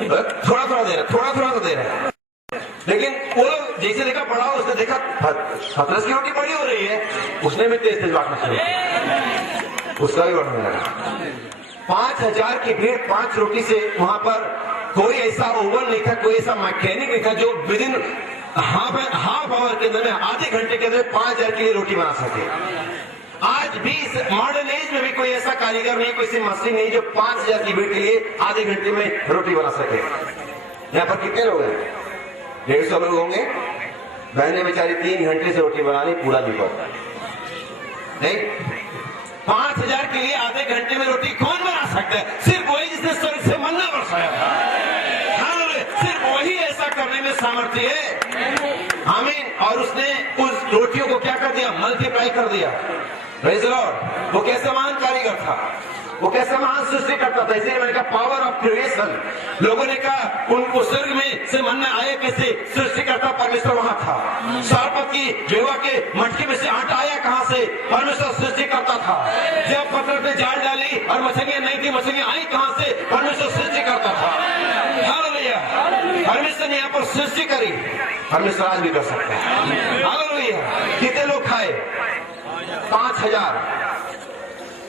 थोड़ा थोड़ा दे रहा, थोड़ा थोड़ा तो दे रहा। लेकिन वो जैसे देखा पड़ा, उसने देखा पतरस की रोटी बड़ी हो रही है, उसने भी तेज तेज बांटना शुरू किया, उसका भी बढ़ने लगा। 5000 की भीड़ 5 रोटी से, वहां पर कोई ऐसा ओवन नहीं था, कोई ऐसा मैकेनिक नहीं था जो विद इन हाफ आवर के अंदर में, आधे घंटे के अंदर 5000 की रोटी बना सके। आज भी इस मॉडर्न एज में भी कोई ऐसा कारीगर नहीं, कोई ऐसी मशीन नहीं जो 5000 की भीड़ के लिए आधे घंटे में रोटी बना सके। यहाँ पर कितने लोग हैं? 150 लोग होंगे। बहने बेचारी 3 घंटे से रोटी बनानी, पूरा दीपक नहीं। 5000 के लिए आधे घंटे में रोटी कौन बना सकता है? सिर्फ वही जिसने स्वर्ग से मन्ना बरसाया था। सिर्फ वही ऐसा करने में सामर्थ्य है। आमीन। और उसने उस रोटियों को क्या कर दिया? मल्टीप्लाई कर दिया। Praise the Lord. वो कैसे महान कारीगर था, वो कैसे महान सृष्टि करता था। इसलिए मैंने कहा पावर ऑफ क्रिएशन। लोगों ने कहा उनको स्वर्ग में से मन में आया कैसे? सृष्टि करता परमेश्वर वहां था। सरपत की बेवा के मटकी में से आटा आया कहां से? परमेश्वर सृष्टि करता था। जब पत्थर पे जाल डाली और मछलियां नहीं थी, मछलियां आई कहां से? परमेश्वर सृष्टि करता था। हालेलुया। परमेश्वर ने यहाँ पर सृष्टि करी, परमेश्वर आज भी कर सकता है। हालेलुया। कितने लोग खाए? 5000।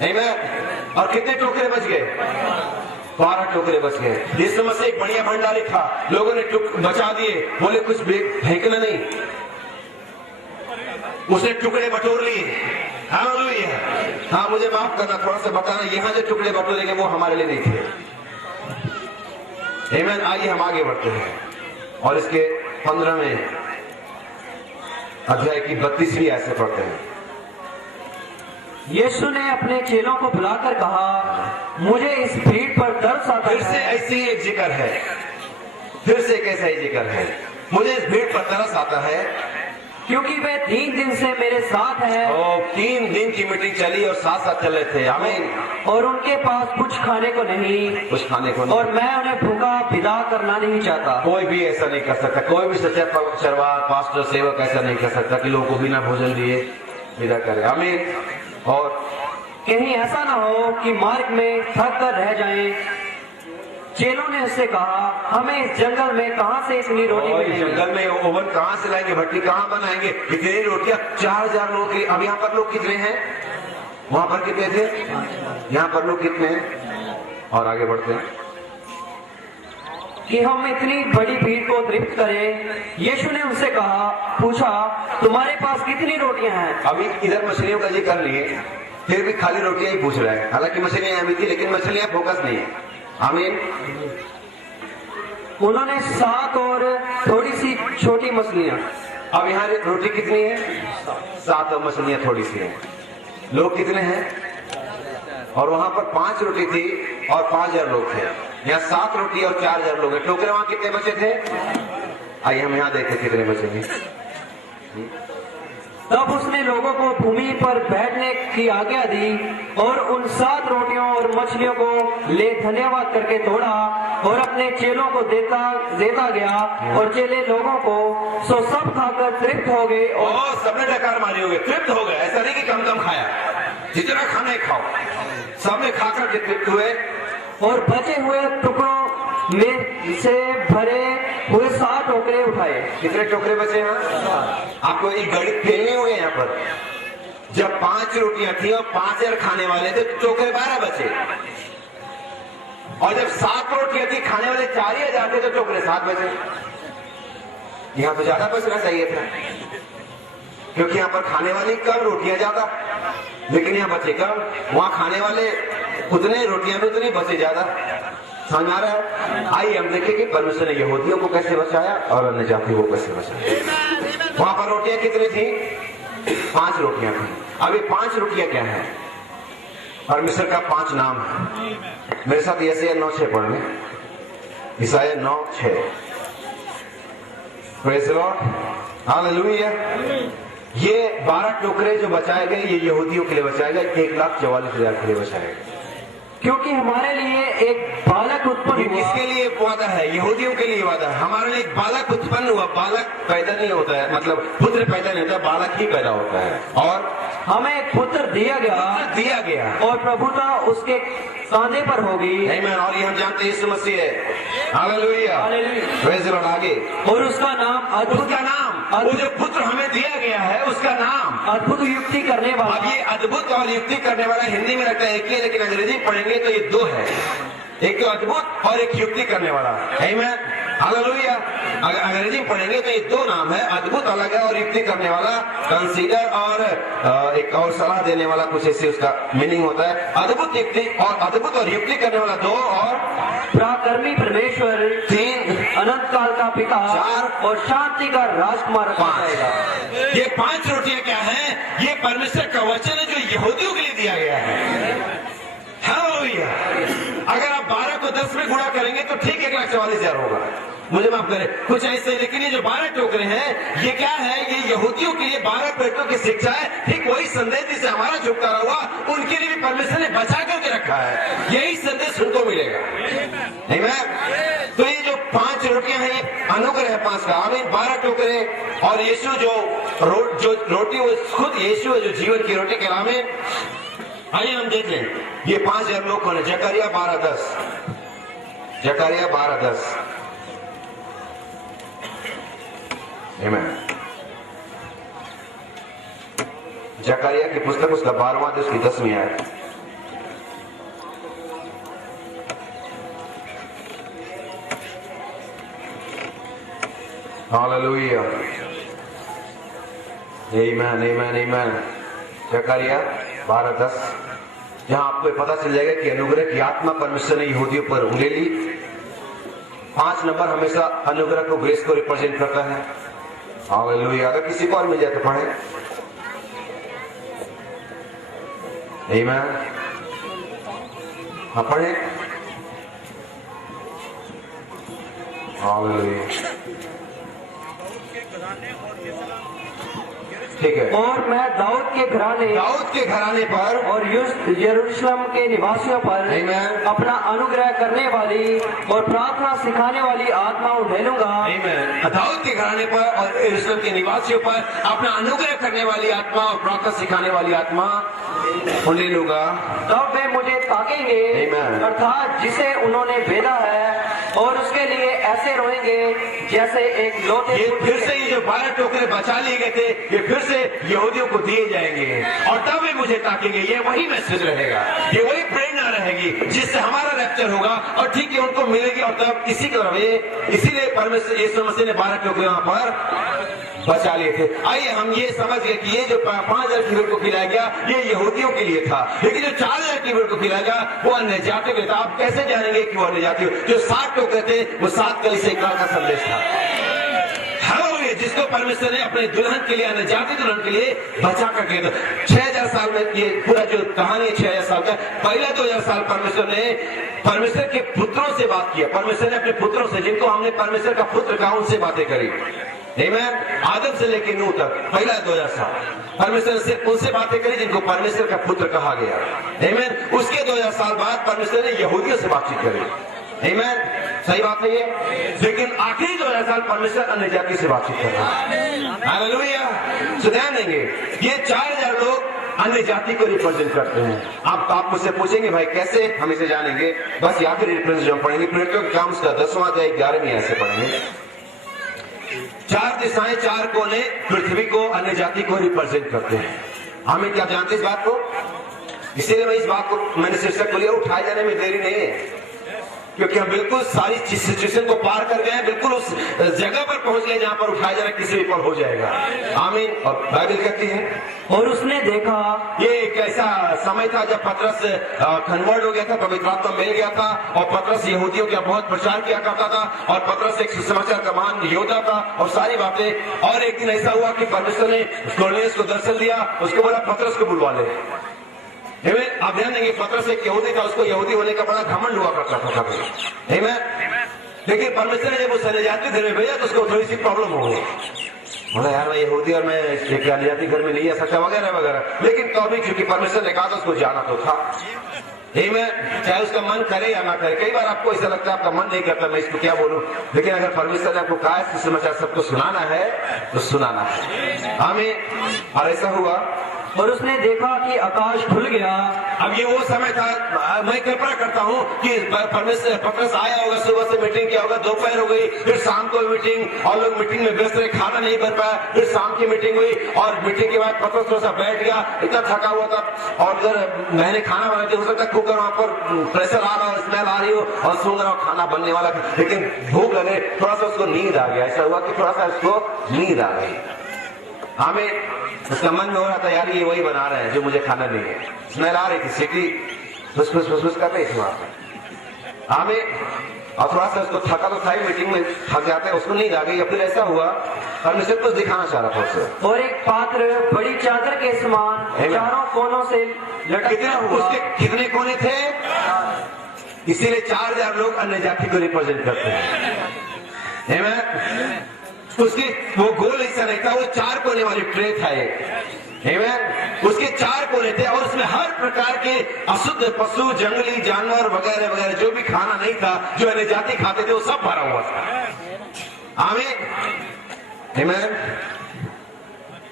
आमीन। और कितने टोकरे बच गए? 12 टोकरे बच गए। इस समय से एक बढ़िया भंडारी था, लोगों ने बचा दिए, बोले कुछ फेंकना नहीं, उसने टुकड़े बटोर लिए। हालेलुया। हाँ, मुझे माफ करना, थोड़ा सा बताना, यहाँ जो टुकड़े बटोरे गए वो हमारे लिए नहीं थे। आमीन। आइए हम आगे बढ़ते हैं और इसके 15वें अध्याय की 32वीं आयत से पढ़ते हैं। यीशु ने अपने चेलों को बुलाकर कहा, मुझे इस भीड़ पर तरस आता है। फिर से ऐसे ही एक जिक्र है, फिर से एक ऐसा ही जिक्र है, मुझे इस भीड़ पर तरस आता है क्योंकि वे 3 दिन से मेरे साथ हैं। और 3 दिन की मीटिंग चली और साथ साथ चले थे। आमीन। और उनके पास कुछ खाने को नहीं, कुछ खाने को नहीं। और मैं उन्हें भूखा विदा करना नहीं चाहता। कोई भी ऐसा नहीं कर सकता, कोई भी सच्चा चरवाहा, पास्टर, सेवक ऐसा नहीं कर सकता कि लोगों को बिना भोजन दिए विदा करे। आमीन। और कहीं ऐसा ना हो कि मार्ग में थक कर रह जाएं। चेलों ने उससे कहा, हमें इस जंगल में कहां से इतनी रोटी मिलेगी? जंगल में ओवन कहां से लाएंगे? भट्टी कहां बनाएंगे? इतनी रोटियां 4000 लोग की। अब यहाँ पर लोग कितने हैं? वहां पर कितने थे? यहाँ पर लोग कितने हैं? और आगे बढ़ते हैं कि हम इतनी बड़ी भीड़ को तृप्त करें। यीशु ने उनसे कहा, पूछा, तुम्हारे पास कितनी रोटियां हैं? अभी इधर मछलियों का जिक्र कर लिए, फिर भी खाली रोटियां ही पूछ रहा है। हालांकि मछलियां अभी थी, लेकिन मछलियां फोकस नहीं है। आमीन। उन्होंने 7 और थोड़ी सी छोटी मछलियां। अब यहाँ रोटी कितनी है? 7 और मछलियां थोड़ी सी हैं। लोग कितने हैं? और वहां पर 5 रोटी थी और 5000 लोग थे। यहाँ 7 रोटी और 4000 लोग हैं। टोकरे वहां कितने बचे थे? आइए हम यहाँ देखते कितने बचेंगे। तब उसने लोगों को भूमि पर बैठने की आज्ञा दी और उन 7 रोटियों और मछलियों को ले धन्यवाद करके तोड़ा और अपने चेलों को देता गया और चेले लोगों को सो सब खाकर तृप्त हो गए। और सबने डकार मारी हो गए, तृप्त हो गए। ऐसा नहीं कि कम कम खाया, जितना खाना है खाओ। सबने खाकर के तृप्त हुए। और बचे हुए टुकड़ों में से भरे हुए 7 टोकरे उठाए। कितने टोकरे बचे हैं? आपको एक गणित खेलनी हुई यहाँ पर। जब 5 रोटियां थी और 5000 खाने वाले थे तो टोकरे 12 बचे। और जब 7 रोटियां थी, खाने वाले 4000 थे तो टोकरे 7 बचे। यहाँ तो ज्यादा बचना चाहिए था, क्योंकि यहाँ पर खाने वाली कम, रोटियां ज्यादा, लेकिन यहाँ बचे कम। वहां खाने वाले उतने, रोटियां भी उतनी, बचे ज्यादा। समझ आ रहा है? आइए हम देखें कि परमेश्वर ने यहूदियों को कैसे बचाया और अन्य जातियों को कैसे बचाया। वहां पर रोटियां कितनी थी? 5 रोटियां थी। अब ये 5 रोटियां क्या है? परमेश्वर का 5 नाम है। मेरे साथ यशायाह 9:6 पढ़ लें। यशायाह 9:6। Praise the Lord. हालेलुया। ये 12 टोकरे जो बचाए गए ये यहूदियों के लिए बचाए गए, 1,44,000 के लिए बचाए गए। क्योंकि हमारे लिए एक बालक ये उत्पन्न हुआ। किसके लिए वादा है? यहूदियों के लिए वादा है। हमारे लिए एक बालक उत्पन्न हुआ। बालक पैदा नहीं होता है, मतलब पुत्र पैदा नहीं होता, बालक ही पैदा होता है। और हमें एक पुत्र दिया गया और प्रभुता उसके कांधे पर होगी। आमीन। और ये हम जानते हैं यीशु मसीह है। हालेलुया। Praise the Lord. आगे और उसका नाम अद्भुत, उसका नाम, वो जो पुत्र हमें दिया गया है उसका नाम अद्भुत युक्ति करने वाला। अब ये अद्भुत और युक्ति करने वाला हिंदी में लगता है एक ही है, लेकिन अंग्रेजी में पढ़ेंगे तो ये दो है। एक तो अद्भुत और एक युक्ति करने वाला। आमीन। हालेलुया। अगर अंग्रेजी में पढ़ेंगे तो ये दो नाम है, अद्भुत अलग है और युक्ति करने वाला कंसीडर और एक और सलाह देने वाला, कुछ ऐसे उसका मीनिंग होता है। अद्भुत युक्ति और अद्भुत और युक्ति करने वाला दो, और पराक्रमी परमेश्वर, 3, अनंत काल का पिता, 4 और शांति का राजकुमार रखा 5। जाएगा। ये 5 रोटियां क्या हैं? ये परमेश्वर का वचन है जो यहूदियों के लिए दिया गया है। हालेलुया। अगर आप 12 को 10 में गुणा करेंगे तो ठीक 1,44,000 होगा। मुझे माफ करें, कुछ ऐसे। लेकिन ये जो 12 टोकरे हैं ये क्या है? ये यहूदियों के लिए 12 पेटों की शिक्षा है। ठीक वही संदेश जिसे हमारा छुटकारा हुआ उनके लिए भी परमेश्वर ने बचा करके रखा है। यही संदेश उनको मिलेगा। आमीन। तो ये जो 5 रोटियां हैं ये अनुग्रह है 5 का। आमीन। 12 टोकरे और यीशु जो रोटी वो खुद यीशु है जो जीवन की रोटी के। आमीन। आइए हम देख लें ये 5,000 लोग कौन है। जकरिया 12:10, जकरिया 12:10। आमीन। जकरिया की पुस्तक उसका 12वां अध्याय उसकी 10वीं आयत। हालेलुया। आमीन, आमीन, आमीन। जकरिया 12:10, जहां आपको पता चल जाएगा कि अनुग्रह की आत्मा परमेश्वर ने यहूदियों पर उंगली ली। 5 नंबर हमेशा अनुग्रह को, ग्रेस को रिप्रेजेंट करता है। हालेलुया। अगर किसी को और मिल जाए तो पढ़े। आमीन। हाँ पढ़े। हालेलुया। ठीक है। और मैं दाऊद के घराने पर और यरूशलेम के निवासियों पर आमीन। अपना अनुग्रह करने वाली और प्रार्थना सिखाने वाली आत्मा उठेलूंगा। आमीन। दाऊद के घराने पर और यरूशलेम के निवासियों पर अपना अनुग्रह करने वाली आत्मा और प्रार्थना सिखाने वाली आत्मा उठेलूंगा। तब वे मुझे ताकेंगे, आमीन। अर्थात जिसे उन्होंने भेदा है, और उसके लिए ऐसे रोएंगे जैसे एक लोटे। ये फिर से ये जो 12 टोकरे बचा लिए गए थे ये फिर से यहूदियों को दिए जाएंगे, और तब वे मुझे ताकेंगे। ये वही मैसेज रहेगा, ये वही प्रेरणा रहेगी जिससे हमारा रैप्चर होगा, और ठीक है उनको मिलेगी। और तब इसी तरह इसीलिए परमेश्वर यीशु मसीह ने 12 टोकरे वहां पर बचा लिए थे। आइए हम ये समझ गए कि ये जो 5,000 की भेड़ को खिलाया गया ये यहूदियों के लिए था, लेकिन जो 4,000 की भेड़ को खिलाया गया वो अन्य जातियों के लिए था। आप कैसे जानेंगे कि वो अन्य जातियों? जो 7 टोकरे थे वो 7 कलीसिया का संदेश था। हालेलुया। जिसको परमेश्वर ने अपने दुल्हन के लिए, अन्य जाति दुल्हन के लिए बचा कर दिया था। 6,000 साल में ये पूरा जो कहानी है 6,000 साल का, पहला 2,000 साल परमेश्वर के पुत्रों से बात किया। परमेश्वर ने अपने पुत्रों से, जिनको हमने परमेश्वर का पुत्र कहा, उनसे बातें करी। आमीन। आदम से लेकर नूह तक पहला 2,000 साल परमेश्वर ने सिर्फ उनसे बातें करी जिनको परमेश्वर का पुत्र कहा गया। आमीन। उसके 2,000 साल बाद परमेश्वर ने यहूदियों से बातचीत करी। आमीन। सही बात है ये। लेकिन आखिरी 2,000 साल परमेश्वर अन्य जाति से बातचीत कर रहा है। हालेलुया। तो ध्यान देंगे ये 4,000 लोग अन्य जाति को रिप्रेजेंट करते हैं। आप मुझसे पूछेंगे भाई कैसे हम इसे जानेंगे? बस यहाँ पे रिप्रेजेंट पढ़ेंगे। प्रेरितों के काम का 10वां अध्याय 11वीं आयत से पढ़ेंगे। 4 दिशाएं, 4 कोने पृथ्वी को, अन्य जाति को रिप्रेजेंट करते हैं। हमें क्या जानते इस बात को? इसीलिए मैं इस बात को मैंने शीर्षक को लिया, उठाए जाने में देरी नहीं है, क्योंकि हम बिल्कुल सारी सिचुएशन को पार कर गए, बिल्कुल उस जगह पर पहुंच गए जहां पर उठाया जाना किसी भी पर हो जाएगा। आमीन। और बाइबल कहती है और उसने देखा, ये एक ऐसा समय था जब पतरस कन्वर्ट हो गया था, पवित्र आत्मा मिल गया था, और पतरस यहूदियों का बहुत प्रचार किया करता था, और पतरस एक सुसमाचार का महान योद्धा था और सारी बातें। और एक दिन ऐसा हुआ कि परमेश्वर ने कोर्नेलियस को दर्शन दिया, उसको बोला पतरस को बुलवा ले। आप ध्यान देंगे पतरस एक यहूदी था, उसको यहूदी होने का बड़ा घमंड हुआ करता था। लेकिन परमेश्वर ने जब उस अन्य जाति घर में भेजा तो उसको थोड़ी सी प्रॉब्लम हो गई। बोला यार मैं यहूदी और मैं एक जाति घर में नहीं आ सकता वगैरह वगैरह, लेकिन तो भी क्योंकि परमेश्वर ने कहा था उसको जाना तो था। मैं चाहे उसका मन करे या ना करे, कई बार आपको ऐसा लगता है आपका मन नहीं करता मैं इसको क्या बोलूं, लेकिन अगर परमेश्वर ने आपको कहा है समाचार सबको सुनाना है तो सुनाना है। हमें और ऐसा हुआ और उसने देखा कि आकाश खुल गया। अब ये वो समय था, मैं कल्पना करता हूँ कि परमेश्वर पतरस आया होगा, सुबह से मीटिंग किया होगा, दोपहर हो गई, फिर शाम को मीटिंग और लोग मीटिंग में व्यस्त रहे, खाना नहीं बन पाया, फिर शाम की मीटिंग हुई और मीटिंग के बाद पतरस थोड़ा सा बैठ गया, इतना थका हुआ था और उधर मैंने खाना बना दिया, हो सकता है कुकर वहां पर प्रेशर आ रहा हो, स्मेल आ रही हो और सुन रहा हो खाना बनने वाला, लेकिन भूख लगे, थोड़ा सा उसको नींद आ गया। ऐसा हुआ कि थोड़ा सा उसको नींद आ गई। हमें उसका मन में हो रहा था यार ये वही बना रहे हैं जो मुझे खाना नहीं है, स्मेल आ रही थी, सीटी फुसफुस कर रही थी वहां पर। हमें और थोड़ा सा उसको थका तो था ही, मीटिंग में थक जाते हैं, उसको नींद आ गई। फिर ऐसा हुआ और मुझे कुछ दिखाना चाह रहा था उससे, और एक पात्र बड़ी चादर के समान चारों कोनों से लटका हुआ। उसके कितने कोने थे? इसीलिए 4000 लोग अन्य जाति को रिप्रेजेंट करते हैं। उसके वो गोल हिस्सा नहीं था, वो 4 कोने वाली ट्रे था एक। उसके 4 कोने थे और उसमें हर प्रकार के अशुद्ध पशु, जंगली जानवर वगैरह वगैरह जो भी खाना नहीं था, जो अन्य जाति खाते थे, वो सब भरा हुआ था। आमीन।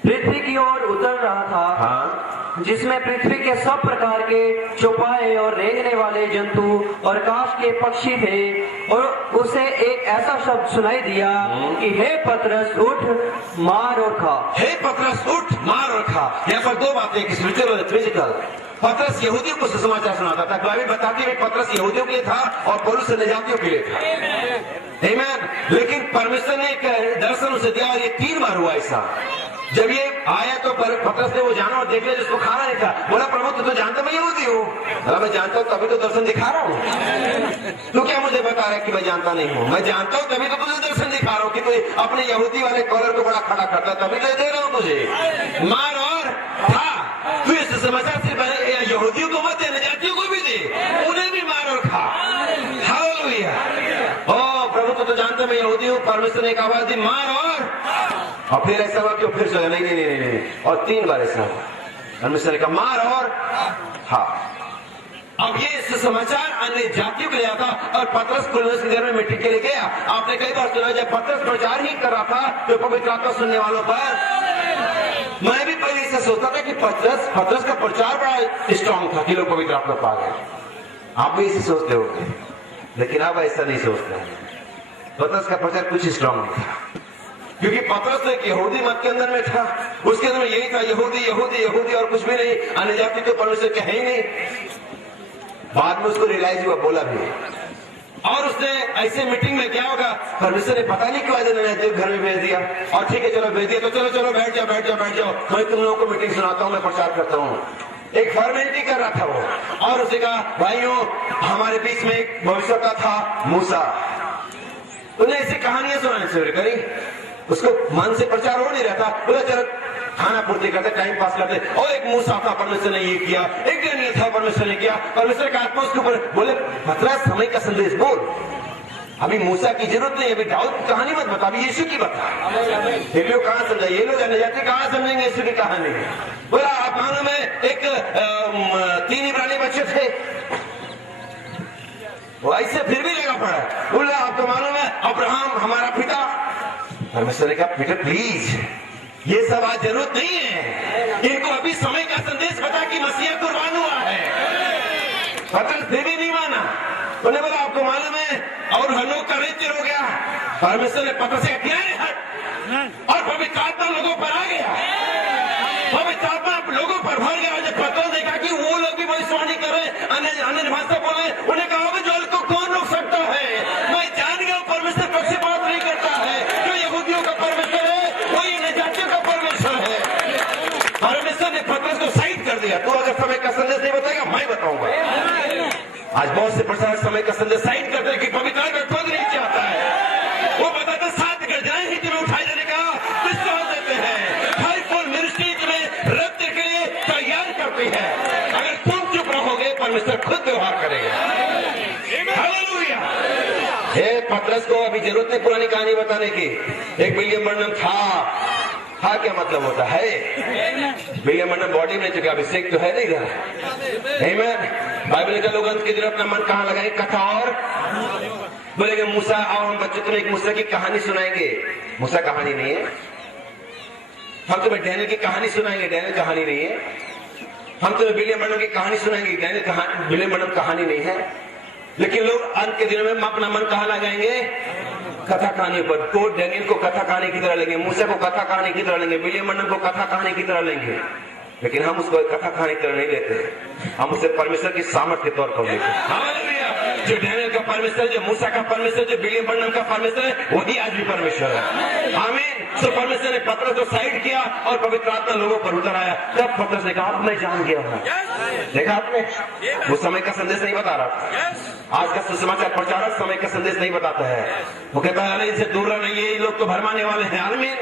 पृथ्वी की ओर उतर रहा था। हाँ, जिसमें पृथ्वी के सब प्रकार के चौपाए और रेंगने वाले जंतु और आकाश के पक्षी थे। और उसे एक ऐसा शब्द सुनाई दिया कि हे पतरस उठ, मार और खा। हे पतरस उठ, मार और खा। यहाँ पर 2 बातें, एक स्पिरिचुअल और फिजिकल। पतरस यहूदियों को सुसमाचार सुनाता था, बाइबल बताती है पतरस यहूदियों के लिए था और पौलुस अन्यजातियों के लिए था। आमीन। लेकिन परमेश्वर ने एक दर्शन उसे दिया और ये 3 बार हुआ ऐसा। जब ये आया तो पतरस ने वो जाना और देख लिया जिसको खाना नहीं था। बोला प्रभु तू तो जानता मैं यहूदी हूँ। बोला मैं जानता हूँ तभी तो दर्शन दिखा रहा हूँ। तू क्या मुझे बता रहा है कि मैं जानता नहीं हूँ? मैं जानता हूँ तभी तो तुझे दर्शन दिखा रहा हूँ कि तू अपने यहूदी वाले कॉलर को बड़ा खड़ा करता है, तभी तो दे रहा हूँ तुझे। मार और खा। तू इस समाचार से यहूदियों को मत देना, जातियों को भी दे, उन्हें भी मार और खा। हालेलुया। ओ प्रभु तू तो जानता मैं यहूदी हूँ। परमेश्वर ने एक आवाज दी मार और फिर ऐसा हुआ कि फिर से नहीं और 3 बार ऐसा हुआ। परमेश्वर ने कहा मार और हाँ। अब ये समाचार अन्य जातियों के लिए आता और पतरस कुलवस के घर में मीटिंग के लिए गया। आपने कई बार सुना जब पतरस प्रचार ही कर रहा था तो पवित्र आत्मा सुनने वालों पर, मैं भी पहले ऐसा सोचता था कि पतरस का प्रचार बड़ा स्ट्रांग था कि लोग पवित्र आत्मा पा गए। आप भी ऐसे सोचते होंगे, लेकिन आप ऐसा नहीं सोचते हैं। पतरस का प्रचार कुछ स्ट्रांग नहीं था, क्योंकि पतरस एक यहूदी मत के अंदर में था, उसके अंदर में यही था यहूदी यहूदी यहूदी और कुछ भी नहीं, अन्य जाति तो परमेश्वर के है ही नहीं। बाद में उसको रियलाइज हुआ, बोला भी और उसने ऐसे मीटिंग में क्या होगा, परमेश्वर ने पता नहीं क्यों घर में भेज दिया और ठीक है चलो भेज दिया तो चलो बैठ जाओ मैं तुम लोगों को मीटिंग सुनाता हूँ, मैं प्रचार करता हूँ। एक फॉर्मेलिटी कर रहा था वो। और उसने कहा भाइयों हमारे बीच में एक भविष्यवक्ता था मूसा, उन्हें ऐसी कहानियां सुनाने शुरू करी। उसको मन से प्रचार हो नहीं रहता, बोला चलो खाना पूर्ति करते, टाइम पास करते। और एक मूसा था, परमेश्वर ने ये किया, एक दानियल था, परमेश्वर ने किया, परमेश्वर का आत्मा उसके ऊपर। बोले पतरस समय का संदेश बोल, अभी मूसा की जरूरत नहीं, अभी दाऊद की कहानी मत बता, अभी यीशु की बता। ये लोग कहाँ समझे, ये लोग अन्य जाति कहाँ समझेंगे यीशु की कहानी। बोला आप मालूम है एक 3 इब्रानी बच्चे थे, वो ऐसे फिर भी लगा पड़ा। बोला आपको मालूम है अब्राहम हमारा पिता। परमेश्वर ने कहा बेटा प्लीज ये सब आज जरूरत नहीं है, इनको अभी समय का संदेश बता कि मसीहा कुर्बान हुआ है। पतरस फिर भी नहीं माना। उन्होंने बोला आपको मालूम है और हनोक का रेत हो गया। परमेश्वर ने पतरस से किया हट और पवित्र आत्मा लोगों पर आ गया, पवित्र आत्मा लोगों पर भर गया। जब पतरस देखा कि वो लोग भी भविष्यवाणी कर रहे, अन्य भाषा बोले, उन्हें कहा जल को कौन रोक सकता है। मैं जान गया परमेश्वर पक्षपात नहीं करता है, जो यहूदियों का परमेश्वर है वही अन्य जातियों का परमेश्वर है। परमेश्वर ने पतरस को साइड कर दिया। तो अगर समय का संदेश नहीं बताएगा मैं बताऊंगा। आज बहुत से प्रचारक समय का संदेश साइड करते हैं कि पवित्र आत्मा खुद नहीं चाहता है। वो बताते 7 गरजाएं ही तुम्हें उठाए जाने का विश्वास देते हैं, फाइवफोल्ड मिनिस्ट्री तुम्हें रक्त के लिए तैयार करती है। अगर तुम चुप रहोगे परमेश्वर खुद व्यवहार करेगा। हालेलुया। हे पतरस को अभी जरूरत नहीं पुरानी कहानी बताने की। एक विलियम बर्नम था, हाँ क्या मतलब होता है? विलियम बर्नम बॉडी में चुका अभिषेक तो है नहीं रहा। आमीन। बाइबल के लोग अंत के दिन अपना मन कहाँ लगाए? कथा और बोलेंगे मूसा आओ हम बच्चों तुम्हें एक मूसा की कहानी सुनाएंगे। मूसा कहानी नहीं है। हम तुम्हें डैनियल की कहानी सुनाएंगे। डैनियल कहानी नहीं है। हम तुम्हें विलियम बर्नम की कहानी सुनाएंगे। डैनियल विलियम बर्नम कहानी नहीं है। लेकिन लोग अंत के दिनों में अपना मन कहाँ लगाएंगे? कथा कहानी पर। को डैनियल को कथा कहानी की तरह लेंगे, मूसा को कथा कहानी की तरह लेंगे, विलियम बर्नम को कथा कहानी की तरह लेंगे। लेकिन हम उसको कथा कहानी की तरह नहीं लेते, हम उसे परमेश्वर की सामर्थ के तौर पर लेते हैं। जो डैनियल का परमेश्वर, जो मूसा का परमेश्वर, जो विलियम बर्नम का परमेश्वर है, वही आज भी परमेश्वर है। आमीन। तो परमेश्वर ने पतरस को साइड किया और पवित्र आत्मा लोगों पर उतर आया। तब पतरस ने कहा मैं जान गया हूँ। देखा आपने? वो समय का संदेश नहीं बता रहा था। आज का सुसमाचार प्रचारक समय का संदेश नहीं बताता है। वो कहता है अरे इनसे दूर रहना, ये लोग तो भरमाने वाले हैं। आमीन।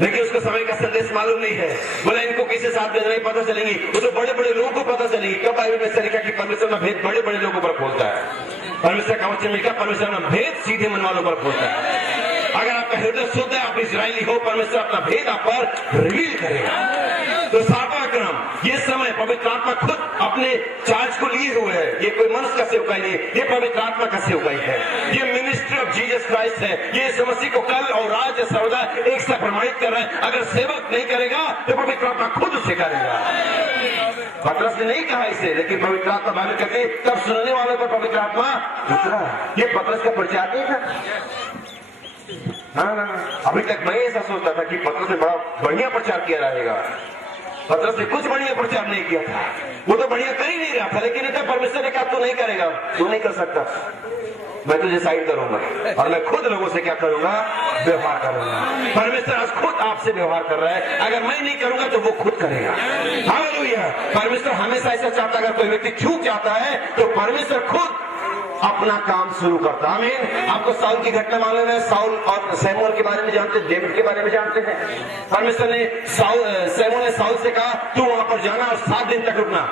लेकिन उसको समय का संदेश मालूम नहीं है। बोले इनको किसी साथ नहीं पता चलेंगी। वो तो बड़े बड़े लोगों को पता चलेगी। कब बाइबल में से लिखा कि परमेश्वर का भेद बड़े बड़े लोगों पर खोलता है। परमेश्वर का वचन लिखा परमेश्वर का भेद सीधे मन वालों पर खोलता है। अगर आपका हृदय शुद्ध है, आप इस्राएली हो, परमेश्वर अपना भेद आप पर रिवील करेगा। तो सातवां क्रम, ये समय पवित्र आत्मा खुद अपने चार्ज को लिए हुए है। ये कोई मनुष्य का सेवकाई नहीं, ये पवित्र आत्मा का सेवकाई है। ये मिनिस्ट्री ऑफ जीसस क्राइस्ट है। ये यीशु मसीह को कल और आज सर्वदा एक साथ प्रमाणित कर रहा है। अगर सेवक नहीं करेगा तो पवित्र आत्मा खुद उसे करेगा। पतरस ने नहीं कहा इसे, लेकिन पवित्र आत्मा बाइबल कहती है तब सुनने वालों पर पवित्र आत्मा उतरा। ये पतरस का प्रचार नहीं था। ना, अभी तक मैं ऐसा सोचता था कि पतरस ने बड़ा बढ़िया प्रचार किया रहेगा। पतरस ने कुछ बढ़िया प्रचार नहीं किया था। वो तो बढ़िया कर ही नहीं रहा था। लेकिन परमेश्वर ने कहा तू नहीं करेगा, तू नहीं कर सकता, मैं तुझे साइड करूंगा और मैं खुद लोगों से क्या करूंगा? व्यवहार करूंगा। परमेश्वर आज खुद आपसे व्यवहार कर रहा है। अगर मैं नहीं करूंगा तो वो खुद करेगा। हालेलुया। परमेश्वर हमेशा ऐसा चाहता है, अगर कोई व्यक्ति चूक जाता है तो परमेश्वर खुद अपना काम शुरू करता है। आमीन। आपको साउल की घटना मालूम है? साउल और सैमुअल के बारे में जानते हैं, डेविड के बारे में जानते हैं। परमेश्वर ने सैमुअल ने साउल से कहा तू वहां पर जाना और 7 दिन तक रुकना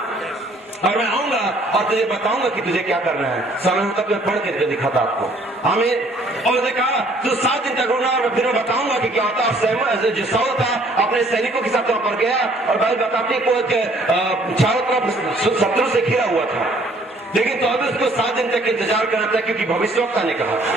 और मैं आऊंगा और तुझे बताऊंगा कि तुझे क्या करना है। समय होता तो मैं पढ़ के दिखाता आपको। आमीन। और उसने कहा तू 7 दिन तक रुकना और फिर मैं बताऊंगा कि क्या होता। सैमुअल जो साउल था अपने सैनिकों के साथ वहां पर गया और बाइबल बताती है को चारों तरफ शत्रु से घिरा हुआ था। लेकिन तो अभी उसको 7 दिन तक इंतजार करना था, क्योंकि भविष्यवक्ता ने कहा था।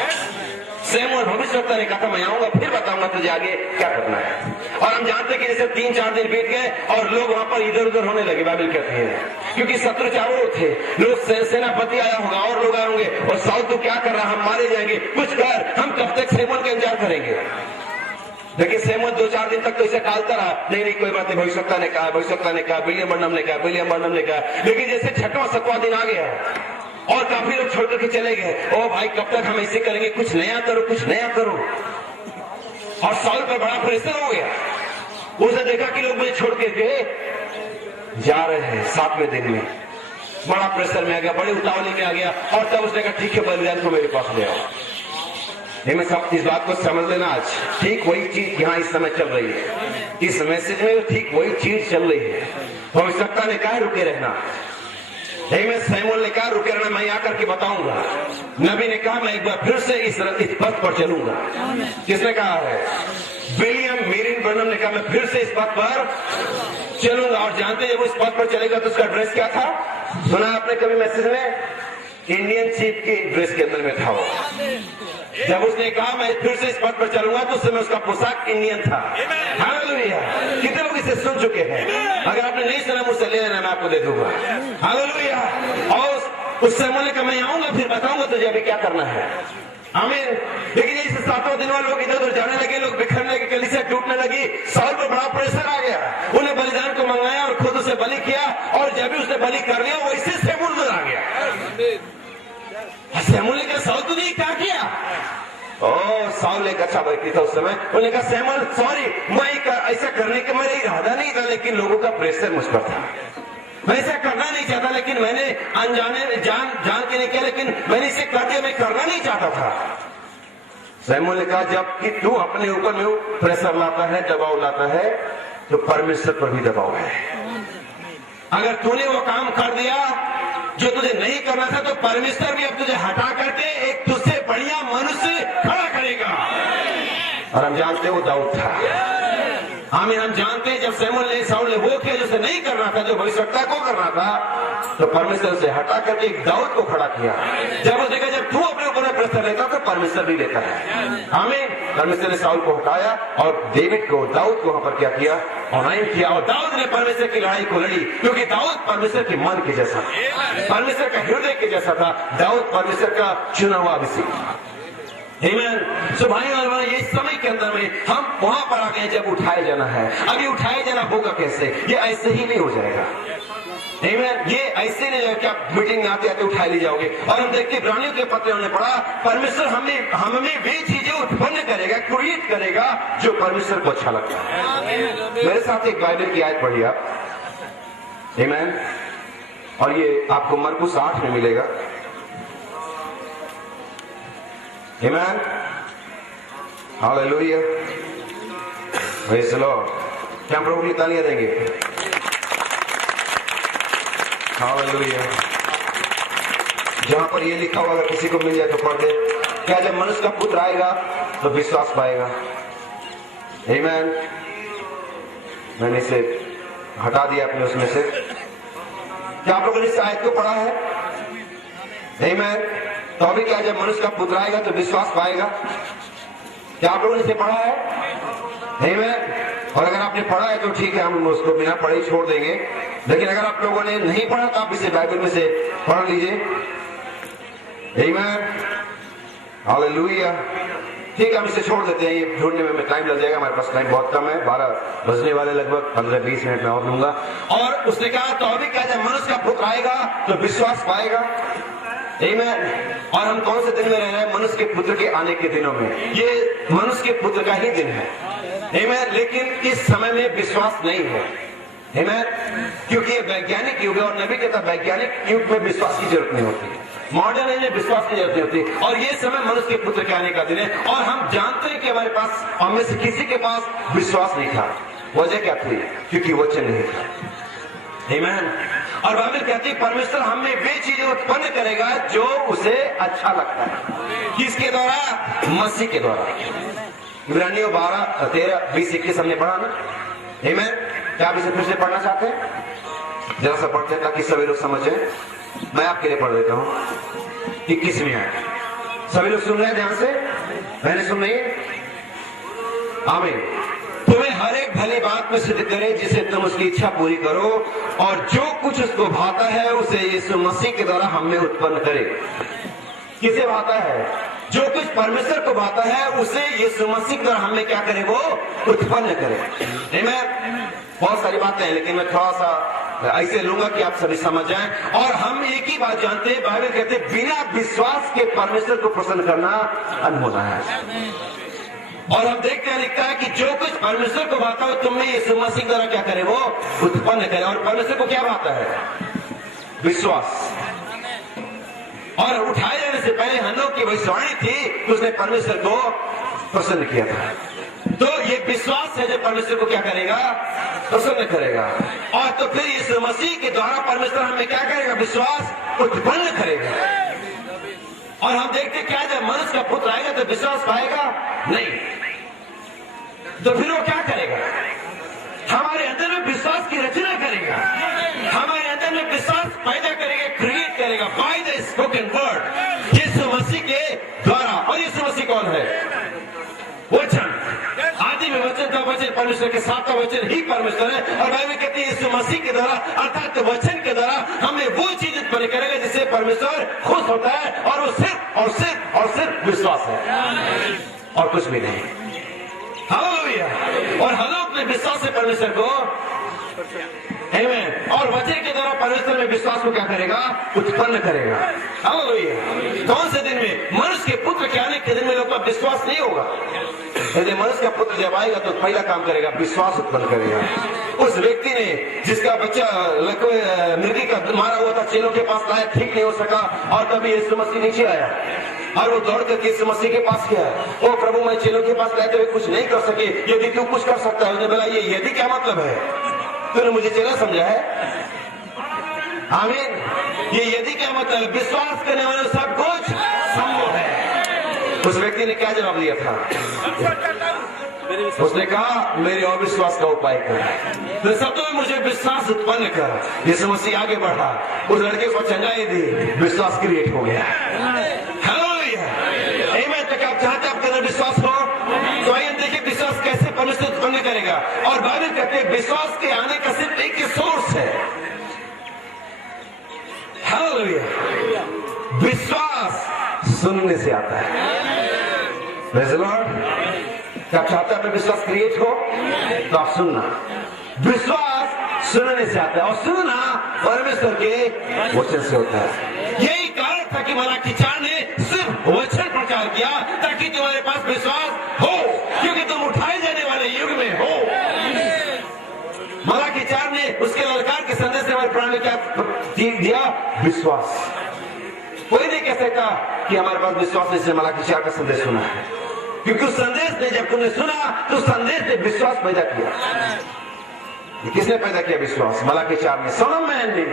सैमुअल भविष्यवक्ता ने कहा था मैं आऊंगा फिर बताऊंगा तुझे आगे क्या करना है। और हम जानते हैं कि जैसे 3-4 दिन बीत गए और लोग वहां पर इधर उधर होने लगे। बाइबल कहती है क्योंकि शत्रु चारों ओर थे। लोग सेनापति आया होगा और लोग आए होंगे और साउल तू क्या कर रहा, हम मारे जाएंगे, कुछ कर, हम कब तक सैमुअल का इंतजार करेंगे। लेकिन सैमुअल 2-4 दिन तक तो इसे टालता रहा। नहीं कोई बात नहीं, भविष्यवक्ता ने कहा, भविष्यवक्ता ने कहा, विलियम बर्नम ने कहा, विलियम बर्नम ने कहा। लेकिन जैसे 6वां-7वां दिन आ गया और काफी लोग छोड़ करके चले गए। ओ भाई कब तक हम ऐसे करेंगे, कुछ नया करो, कुछ नया करो। और साउल पर बड़ा प्रेशर हो गया। उसने देखा कि लोग मुझे छोड़ के जा रहे हैं 7वें दिन में। बड़ा प्रेशर में आ गया, बड़ी उतावली में आ गया और तब उसने कहा ठीक है बलिदान को मेरे पास ले आओ। मैं सब इस बात को समझ लेना, आज ठीक वही चीज यहाँ इस समय चल रही है। इस मैसेज में ठीक वही चीज चल रही है। भविष्यवक्ता ने कहा रुके रहना, मैं सैमुअल ने कहा रुके रहना, मैं आकर के बताऊंगा। नबी ने कहा मैं एक बार फिर से इस पथ पर चलूंगा। किसने कहा है? विलियम मेरिन बर्नम ने कहा मैं फिर से इस पथ पर चलूंगा। और जानते जब वो इस पथ पर चलेगा तो उसका ड्रेस क्या था? सुना आपने कभी मैसेज में? इंडियन चीफ की ड्रेस के अंदर में था वो। जब उसने कहा मैं फिर से इस पथ पर चलूंगा तो उस समय उसका पोशाक इंडियन था। हालेलुया। कितने लोग इसे सुन चुके हैं? अगर आपने नहीं सुना मुझसे ले लेना, मैं आपको दे दूंगा। हालेलुया। और उस समय का मैं आऊंगा फिर बताऊंगा तुझे अभी क्या करना है। आमीन। लेकिन इस 7वां दिन वाले लोग इधर उधर जाने लगे, लोग बिखरने लगे, कलीसिया टूटने लगी। साउल पर बड़ा प्रेशर आ गया। उन्हें बलिदान को मंगाया और खुद उसे बलि किया और जब भी उसने बलि कर लिया वैसे सैमुअल नजर आ गया। सैमुअल ने कहा साउल तूने क्या किया? ओ साउल एक अच्छा व्यक्ति था उस समय। उन्होंने कहा सैमुअल सॉरी, मैं ऐसा करने का मेरा इरादा नहीं था, लेकिन लोगों का प्रेशर मुझ पर था। मैं ऐसा करना नहीं चाहता, लेकिन मैंने अनजाने में जान के नहीं किया, लेकिन मैंने इसे करके मैं करना नहीं चाहता था। सैमुअल ने कहा जब कि तू अपने ऊपर में प्रेशर लाता है, दबाव लाता है, तो परमेश्वर पर भी दबाव है। अगर तूने वो काम कर दिया जो तुझे नहीं करना था तो परमेश्वर भी अब तुझे हटा करके एक तुझसे बढ़िया मनुष्य खड़ा करेगा। और हम जानते हो दाऊद था। हमें हम जानते हैं जब सैमुअल ने साउल ने वो किया जो उसे नहीं करना था, जो भविष्यवक्ता को करना था, तो परमेश्वर से हटा करके एक दाऊद को खड़ा किया। जब उसने कहा जब तू अपने ऊपर प्रस्ताव लेता तो परमेश्वर भी लेता है। हमें परमेश्वर ने साउल को हटाया और डेविड को, दाऊद को वहां पर क्या किया, ऑनलाइन किया। और दाऊद ने परमेश्वर की लड़ाई को लड़ी, क्योंकि दाऊद परमेश्वर के मन के जैसा, परमेश्वर का हृदय के जैसा था। दाऊद परमेश्वर का चुना हुआ अभिषेक। आमीन। सो भाई और बहनों, ये समय के अंदर में हम वहां पर आ गए जब उठाए जाना है। अभी उठाए जाना होगा कैसे? ये ऐसे ही नहीं हो जाएगा। आमीन। ये ऐसे नहीं जाएगा कि आप मीटिंग में आते आते उठा ली जाओगे। और हम देखते इब्रानियों के पत्र हमने पढ़ा, परमेश्वर हमें वे चीजें उत्पन्न करेगा, क्रिएट करेगा जो परमेश्वर को अच्छा लगता है। मेरे साथ एक बाइबल की आयत पढ़िए आप। आमीन। और ये आपको मरकुस 8 में मिलेगा। Amen. Hallelujah. Praise the Lord. क्या हम प्रभु की तालियां देंगे? Hallelujah. जहां पर ये लिखा हुआ अगर किसी को मिल जाए तो पढ़ दे। क्या जब मनुष्य का पुत्र आएगा तो विश्वास पाएगा? Amen. मैंने इसे हटा दिया अपने उसमें से। क्या आप लोगों ने इस आयत को पढ़ा है? Amen. तो अभी क्या जब मनुष्य का पुत्र आएगा तो विश्वास पाएगा? क्या आप लोगों ने इसे पढ़ा है? नहीं मैं। और अगर आपने पढ़ा है तो ठीक है, हम उसको बिना पढ़े ही छोड़ देंगे। लेकिन अगर आप लोगों ने नहीं पढ़ा तो आप इसे बाइबल में से पढ़ लीजिए। आमीन। हालेलुया। ठीक है, हम इसे छोड़ देते हैं। ये ढूंढने में टाइम लग जाएगा, हमारे पास टाइम बहुत कम है। 12 बजने वाले, लगभग 15-20 मिनट में और लूंगा। और उसने कहा तो अभी क्या जब मनुष्य का पुत्र आएगा तो विश्वास पाएगा? आमीन। और हम कौन से दिन में रह रहे हैं? मनुष्य के पुत्र के आने के दिनों में। ये मनुष्य के पुत्र का ही दिन है। आमीन। लेकिन इस समय में विश्वास नहीं है। आमीन। क्योंकि ये वैज्ञानिक युग है और नबी कहता वैज्ञानिक युग में विश्वास की जरूरत नहीं होती, मॉडर्न एज में विश्वास की जरूरत नहीं होती। और ये समय मनुष्य के पुत्र के आने का दिन है। और हम जानते हैं कि हमारे पास, हमें से किसी के पास विश्वास नहीं था। वजह क्या थी? क्योंकि वचन नहीं था। आमीन। और बाइबल कहती है परमेश्वर हमें वे चीजें उत्पन्न करेगा जो उसे अच्छा लगता है। किसके द्वारा? मसीह के द्वारा। इब्रानियों 12-13-20-21 हमने पढ़ा ना। आमीन। क्या आप इसे फिर से पढ़ना चाहते हैं? जरा सा पढ़ते हैं ताकि सभी लोग समझे। मैं आपके लिए पढ़ देता हूं। 21वीं आयत। सभी लोग सुन रहे हैं ध्यान से? मैंने सुन रही है? आमीन। तुम्हें हर एक भली बात में सिद्ध करे जिसे तुम उसकी इच्छा पूरी करो, और जो कुछ उसको भाता है उसे यीशु मसीह के द्वारा हमें उत्पन्न करे। किसे भाता है? जो कुछ परमेश्वर को भाता है उसे यीशु मसीह के द्वारा हमें क्या करे? वो उत्पन्न करे। आमीन। बहुत सारी बातें हैं, लेकिन मैं थोड़ा सा ऐसे लूंगा कि आप सभी समझ जाएं। और हम एक ही बात जानते हैं, बाइबल कहते हैं बिना विश्वास के परमेश्वर को प्रसन्न करना अनहोना है। और हम देखते हैं, लिखता है कि जो कुछ परमेश्वर को भाता है तुम्हें यीशु मसीह द्वारा क्या करे? वो उत्पन्न करे। और परमेश्वर को क्या भाता है? विश्वास। और उठाए जाने से पहले हनोक की भविष्यवाणी थी तो उसने परमेश्वर को प्रसन्न किया था। तो ये विश्वास है जो परमेश्वर को क्या करेगा? प्रसन्न करेगा। और तो फिर यीशु मसीह के द्वारा परमेश्वर हमें क्या करेगा? विश्वास उत्पन्न करेगा। और हम देखते क्या जब मनुष्य का पुत्र आएगा तो विश्वास पाएगा? नहीं। तो फिर वो क्या करेगा? हमारे अंदर में विश्वास की रचना करेगा, हमारे अंदर में विश्वास पैदा करेगा, क्रिएट करेगा बाय द स्पोकन वर्ड, यीशु मसीह के द्वारा। और यीशु मसीह कौन है? वचन। आदि में वचन था, वचन परमेश्वर के साथ था, वचन ही परमेश्वर है। और बाइबल कहती है यीशु मसीह के द्वारा अर्थात वचन के द्वारा हमें वो चीज उत्पन्न करेगा जिससे परमेश्वर खुश होता है। और वो सिर्फ और सिर्फ और सिर्फ विश्वास है और कुछ भी नहीं। हालेलुया। और हनोक में विश्वास से परमेश्वर को, आमीन। और वचन के द्वारा परमेश्वर में विश्वास को क्या करेगा? उत्पन्न करेगा। हालेलुया। कौन से दिन में? मनुष्य के पुत्र के आने के दिन में लोग का विश्वास नहीं होगा। यदि मनुष्य का पुत्र जब आएगा तो पहला काम करेगा, विश्वास उत्पन्न करेगा। उस व्यक्ति ने जिसका बच्चा मृगी का मारा हुआ था, चेलों के पास लाया, ठीक नहीं हो सका, और कभी यीशु मसीह नीचे आया और वो दौड़ करके यीशु मसीह के पास गया। ओ प्रभु, मैं चेलों के पास लाते हुए कुछ नहीं कर सके, यदि तू कुछ कर सकता है। उसने बोला ये यदि क्या मतलब है? तूने मुझे चेला समझा है? आमीन। ये यदि क्या मतलब है? विश्वास करने वाले सब कुछ संभव है। उस व्यक्ति ने क्या जवाब दिया था? उसने कहा मेरे और विश्वास का उपाय कर। तो सब तो मुझे विश्वास उत्पन्न कर। यीशु मसीह आगे बढ़ा, उस लड़के को चंगाई दी, विश्वास क्रिएट हो गया। हालेलुया, आमीन। तो क्या आप चाहते हैं आपके अंदर विश्वास हो? तो आइए देखिए विश्वास कैसे परमेश्वर उत्पन्न करेगा। और बाइबल कहते हैं विश्वास के आने का सिर्फ एक ही सोर्स है। हालेलुया, विश्वास सुनने से आता है। Praise the Lord. क्या आप चाहते हैं आपका विश्वास क्रिएट हो? तो आप सुनना। विश्वास सुनने से आता है और सुनना परमेश्वर के वचन से होता है। यही कारण था कि मलाकी 4 ने सिर्फ वचन प्रचार किया ताकि तुम्हारे पास विश्वास हो, क्योंकि तुम उठाए जाने वाले युग में हो। मलाकी 4 ने उसके ललकार के संदेश से हमारे प्राण में क्या दिया? विश्वास। कोई नहीं कह सकता कि हमारे पास विश्वास नहीं से मलाकी 4 का संदेश सुना है, क्योंकि उस संदेश ने जब तुमने सुना तो संदेश ने विश्वास पैदा किया। किसने पैदा किया विश्वास? मलाकी 4 ने, सोलम मैन ने।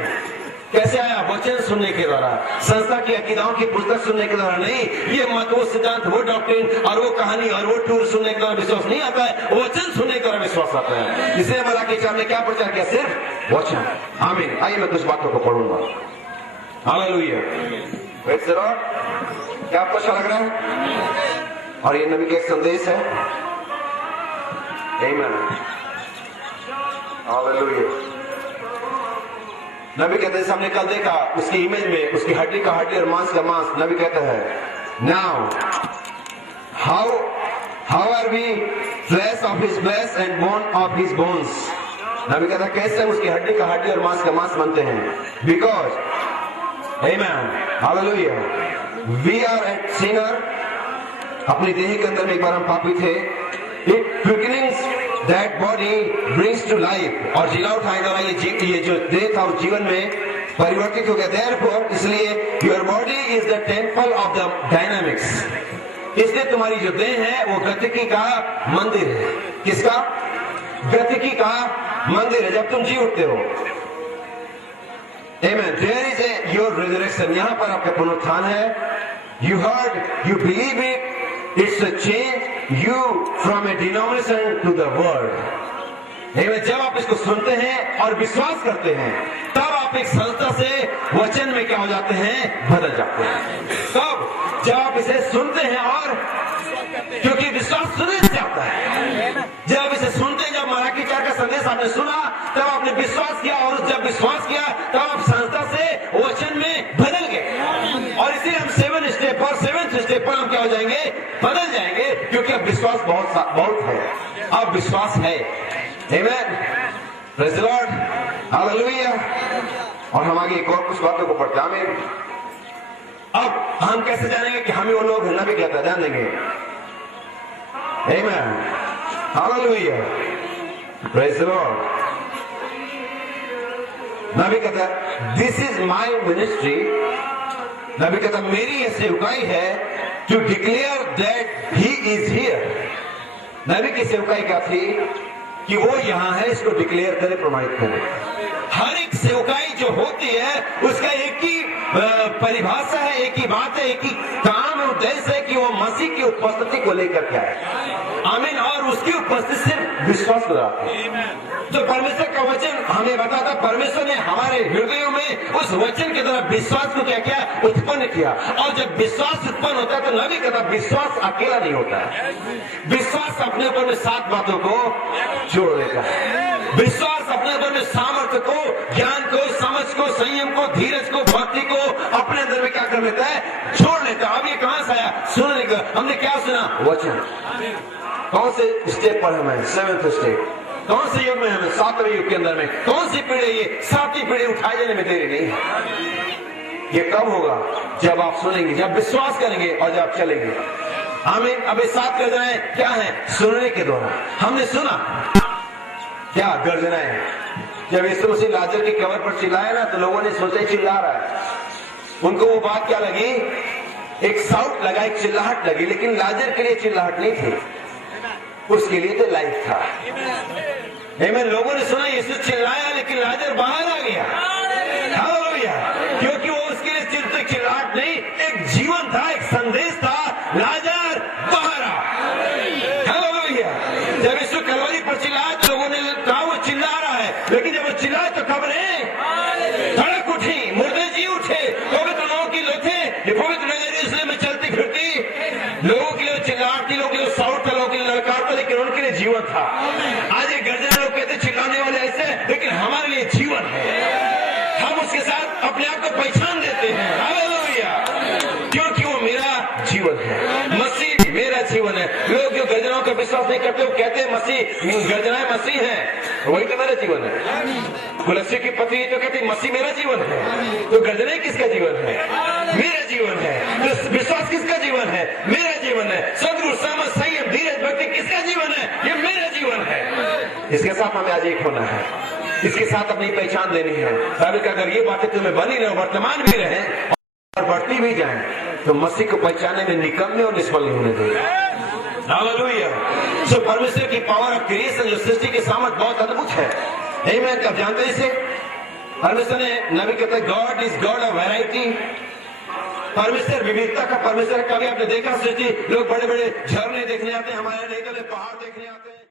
कैसे आया? वचन सुनने के द्वारा, संस्था की अकीदाओं की पुस्तक सुनने के द्वारा नहीं। ये मत, वो सिद्धांत, वो डॉक्ट्रिन और वो कहानी और वो टूर सुनने के द्वारा विश्वास नहीं आता है, वचन सुनने के द्वारा विश्वास आता है। इसलिए मलाकी 4 ने क्या प्रचार किया? सिर्फ वचन। आमीन। आइए मैं कुछ बातों को पढ़ूंगा। Hallelujah, praise the Lord. क्या आपको अच्छा लग रहा है? और ये नबी का एक संदेश है। आमीन, हालेलुया। नबी कहते हैं, हमने कल देखा उसकी इमेज में, उसकी हड्डी का हड्डी और मांस का मांस। नबी कहता है now how are we flesh of his flesh and bone of his bones. नबी कहता है कैसे उसकी हड्डी का हड्डी और मांस का मांस बनते हैं? बिकॉज आमीन, हालेलुया, वी आर एट सिनर। अपनी देह के अंदर में एक बार हम पापी थे। It quickenings that body brings to life. और जिला उठाने द्वारा ये जो देह था उस जीवन में परिवर्तित हो गया। देयरफॉर, इसलिए your body is the temple of the dynamics. इसलिए तुम्हारी जो देह है वो गतिकी का मंदिर है। किसका? गतिकी का मंदिर है। जब तुम जी उठते हो, आमीन, there is a your resurrection. यहां पर आपका पुनरुत्थान है। You heard, you believe it. It's a change you from a denomination to the world. जब आप इसको सुनते हैं और विश्वास करते हैं, तब आप एक संस्था से वचन में क्या हो जाते हैं? बदल जाते हैं। तब जब आप इसे सुनते हैं, और क्योंकि विश्वास सुनने से आता है। जब आप इसे सुनते हैं, जब मलाकी 4 का संदेश आपने सुना, तब आपने विश्वास किया, और जब विश्वास किया तब आप संस्था से वचन में बदल गए। और इसीलिए हम 7 स्टेप और 7th स्टेप पर हम क्या हो जाएंगे? बदल जाएंगे, क्योंकि अब विश्वास बहुत है। अब विश्वास है। आमीन, प्रेज़ द लॉर्ड, हालेलुया। और हम आगे एक और कुछ बातों को पढ़ते हैं। आमीन। अब हम कैसे जानेंगे कि हम ही वो लोग हैं? नबी कहता है, जानेंगे। आमीन, हालेलुया, प्रेज़ द लॉर्ड। नबी कहता है दिस इज माय मिनिस्ट्री। नबी कहता मेरी यह सेवकाई है to declare that he is here. नबी की सेवकाई क्या थी? कि वो यहां है, इसको डिक्लेयर करे, प्रमाणित करे। हर एक सेवकाई जो होती है उसका एक ही परिभाषा है, एक ही बात है, एक ही काम है, उद्देश्य है कि वो मसीह की उपस्थिति को लेकर के आए। आमीन। और उसकी उपस्थिति सिर्फ विश्वास को लाती है। तो परमेश्वर का वचन हमें बताता, परमेश्वर ने हमारे हृदयों में उस वचन के द्वारा विश्वास को क्या किया? उत्पन्न किया। और जब विश्वास उत्पन्न होता है तो नबी कहता विश्वास अकेला नहीं होता है। विश्वास अपने ऊपर में 7 बातों को जोड़ लेता है। विश्वास अपने ऊपर में सामर्थ्य को, ज्ञान को, समझ को, संयम को, धीरज को, भक्ति को अपने अंदर में क्या कर लेता है? जोड़ लेता है। अब ये कहां से आया? सुनने का। हमने क्या सुना? वचन। कौन से स्टेप पर हमें? 7th step. कौन से युग में हमें? 7वें युग के अंदर में। कौन सी पीढ़ी? ये 7वीं पीढ़ी उठाए जाने में देरी नहीं है। ये कब होगा? जब आप सुनेंगे, जब विश्वास करेंगे और जब चलेंगे। आमीन। अब ये 7 गर्जनाएं क्या है? सुनने के द्वारा। हमने सुना क्या गर्जनाएं? जब यीशु मसीह लाजर की कब्र पर चिल्लाया ना, तो लोगों ने सोचा चिल्ला रहा है। उनको वो बात क्या लगी? एक साउट लगा, एक चिल्लाहट लगी। लेकिन लाजर के लिए चिल्लाहट नहीं थी, उसके लिए तो लाइफ था। आमीन। लोगों ने सुना यीशु चिल्लाया, लेकिन लाजर बाहर आ गया। हालेलुया। क्योंकि वो उसके लिए सिर्फ चिल्लाहट नहीं, एक जीवन था, एक संदेश था। लाजर बाहर आ। हालेलुया। कहते हैं मसीह गर्जनाएं मसीह है, वही तो मेरा जीवन है। कुलस्सी की पत्नी तो कहती मसीह मेरा जीवन है, तो गर्जनाएं किसका जीवन है? मेरा जीवन है। तो विश्वास किसका जीवन है? मेरा जीवन है। सद्गुण, समझ, संयम, धीरज, भक्ति किसका जीवन है? ये मेरा जीवन है। इसके साथ हमें आज एक होना है, इसके साथ अपनी पहचान देनी है। ताकि अगर ये बातें तुम्हें बनी रहे, वर्तमान भी रहे और बढ़ती भी जाए, तो मसीह को पहचानने में निकम्मे और निष्फल नहीं होने देगा। हालेलुया। सो परमेश्वर की पावर ऑफ क्रिएशन, जो सृष्टि की सामर्थ बहुत अद्भुत है। आमीन। कब जानते हैं इसे? परमेश्वर ने, नबी कहते हैं God is God of variety. परमेश्वर विविधता का परमेश्वर। कभी आपने देखा सृष्टि, लोग बड़े बड़े झरने देखने आते हैं, हमारे नहीं तो पहाड़ देखने आते हैं।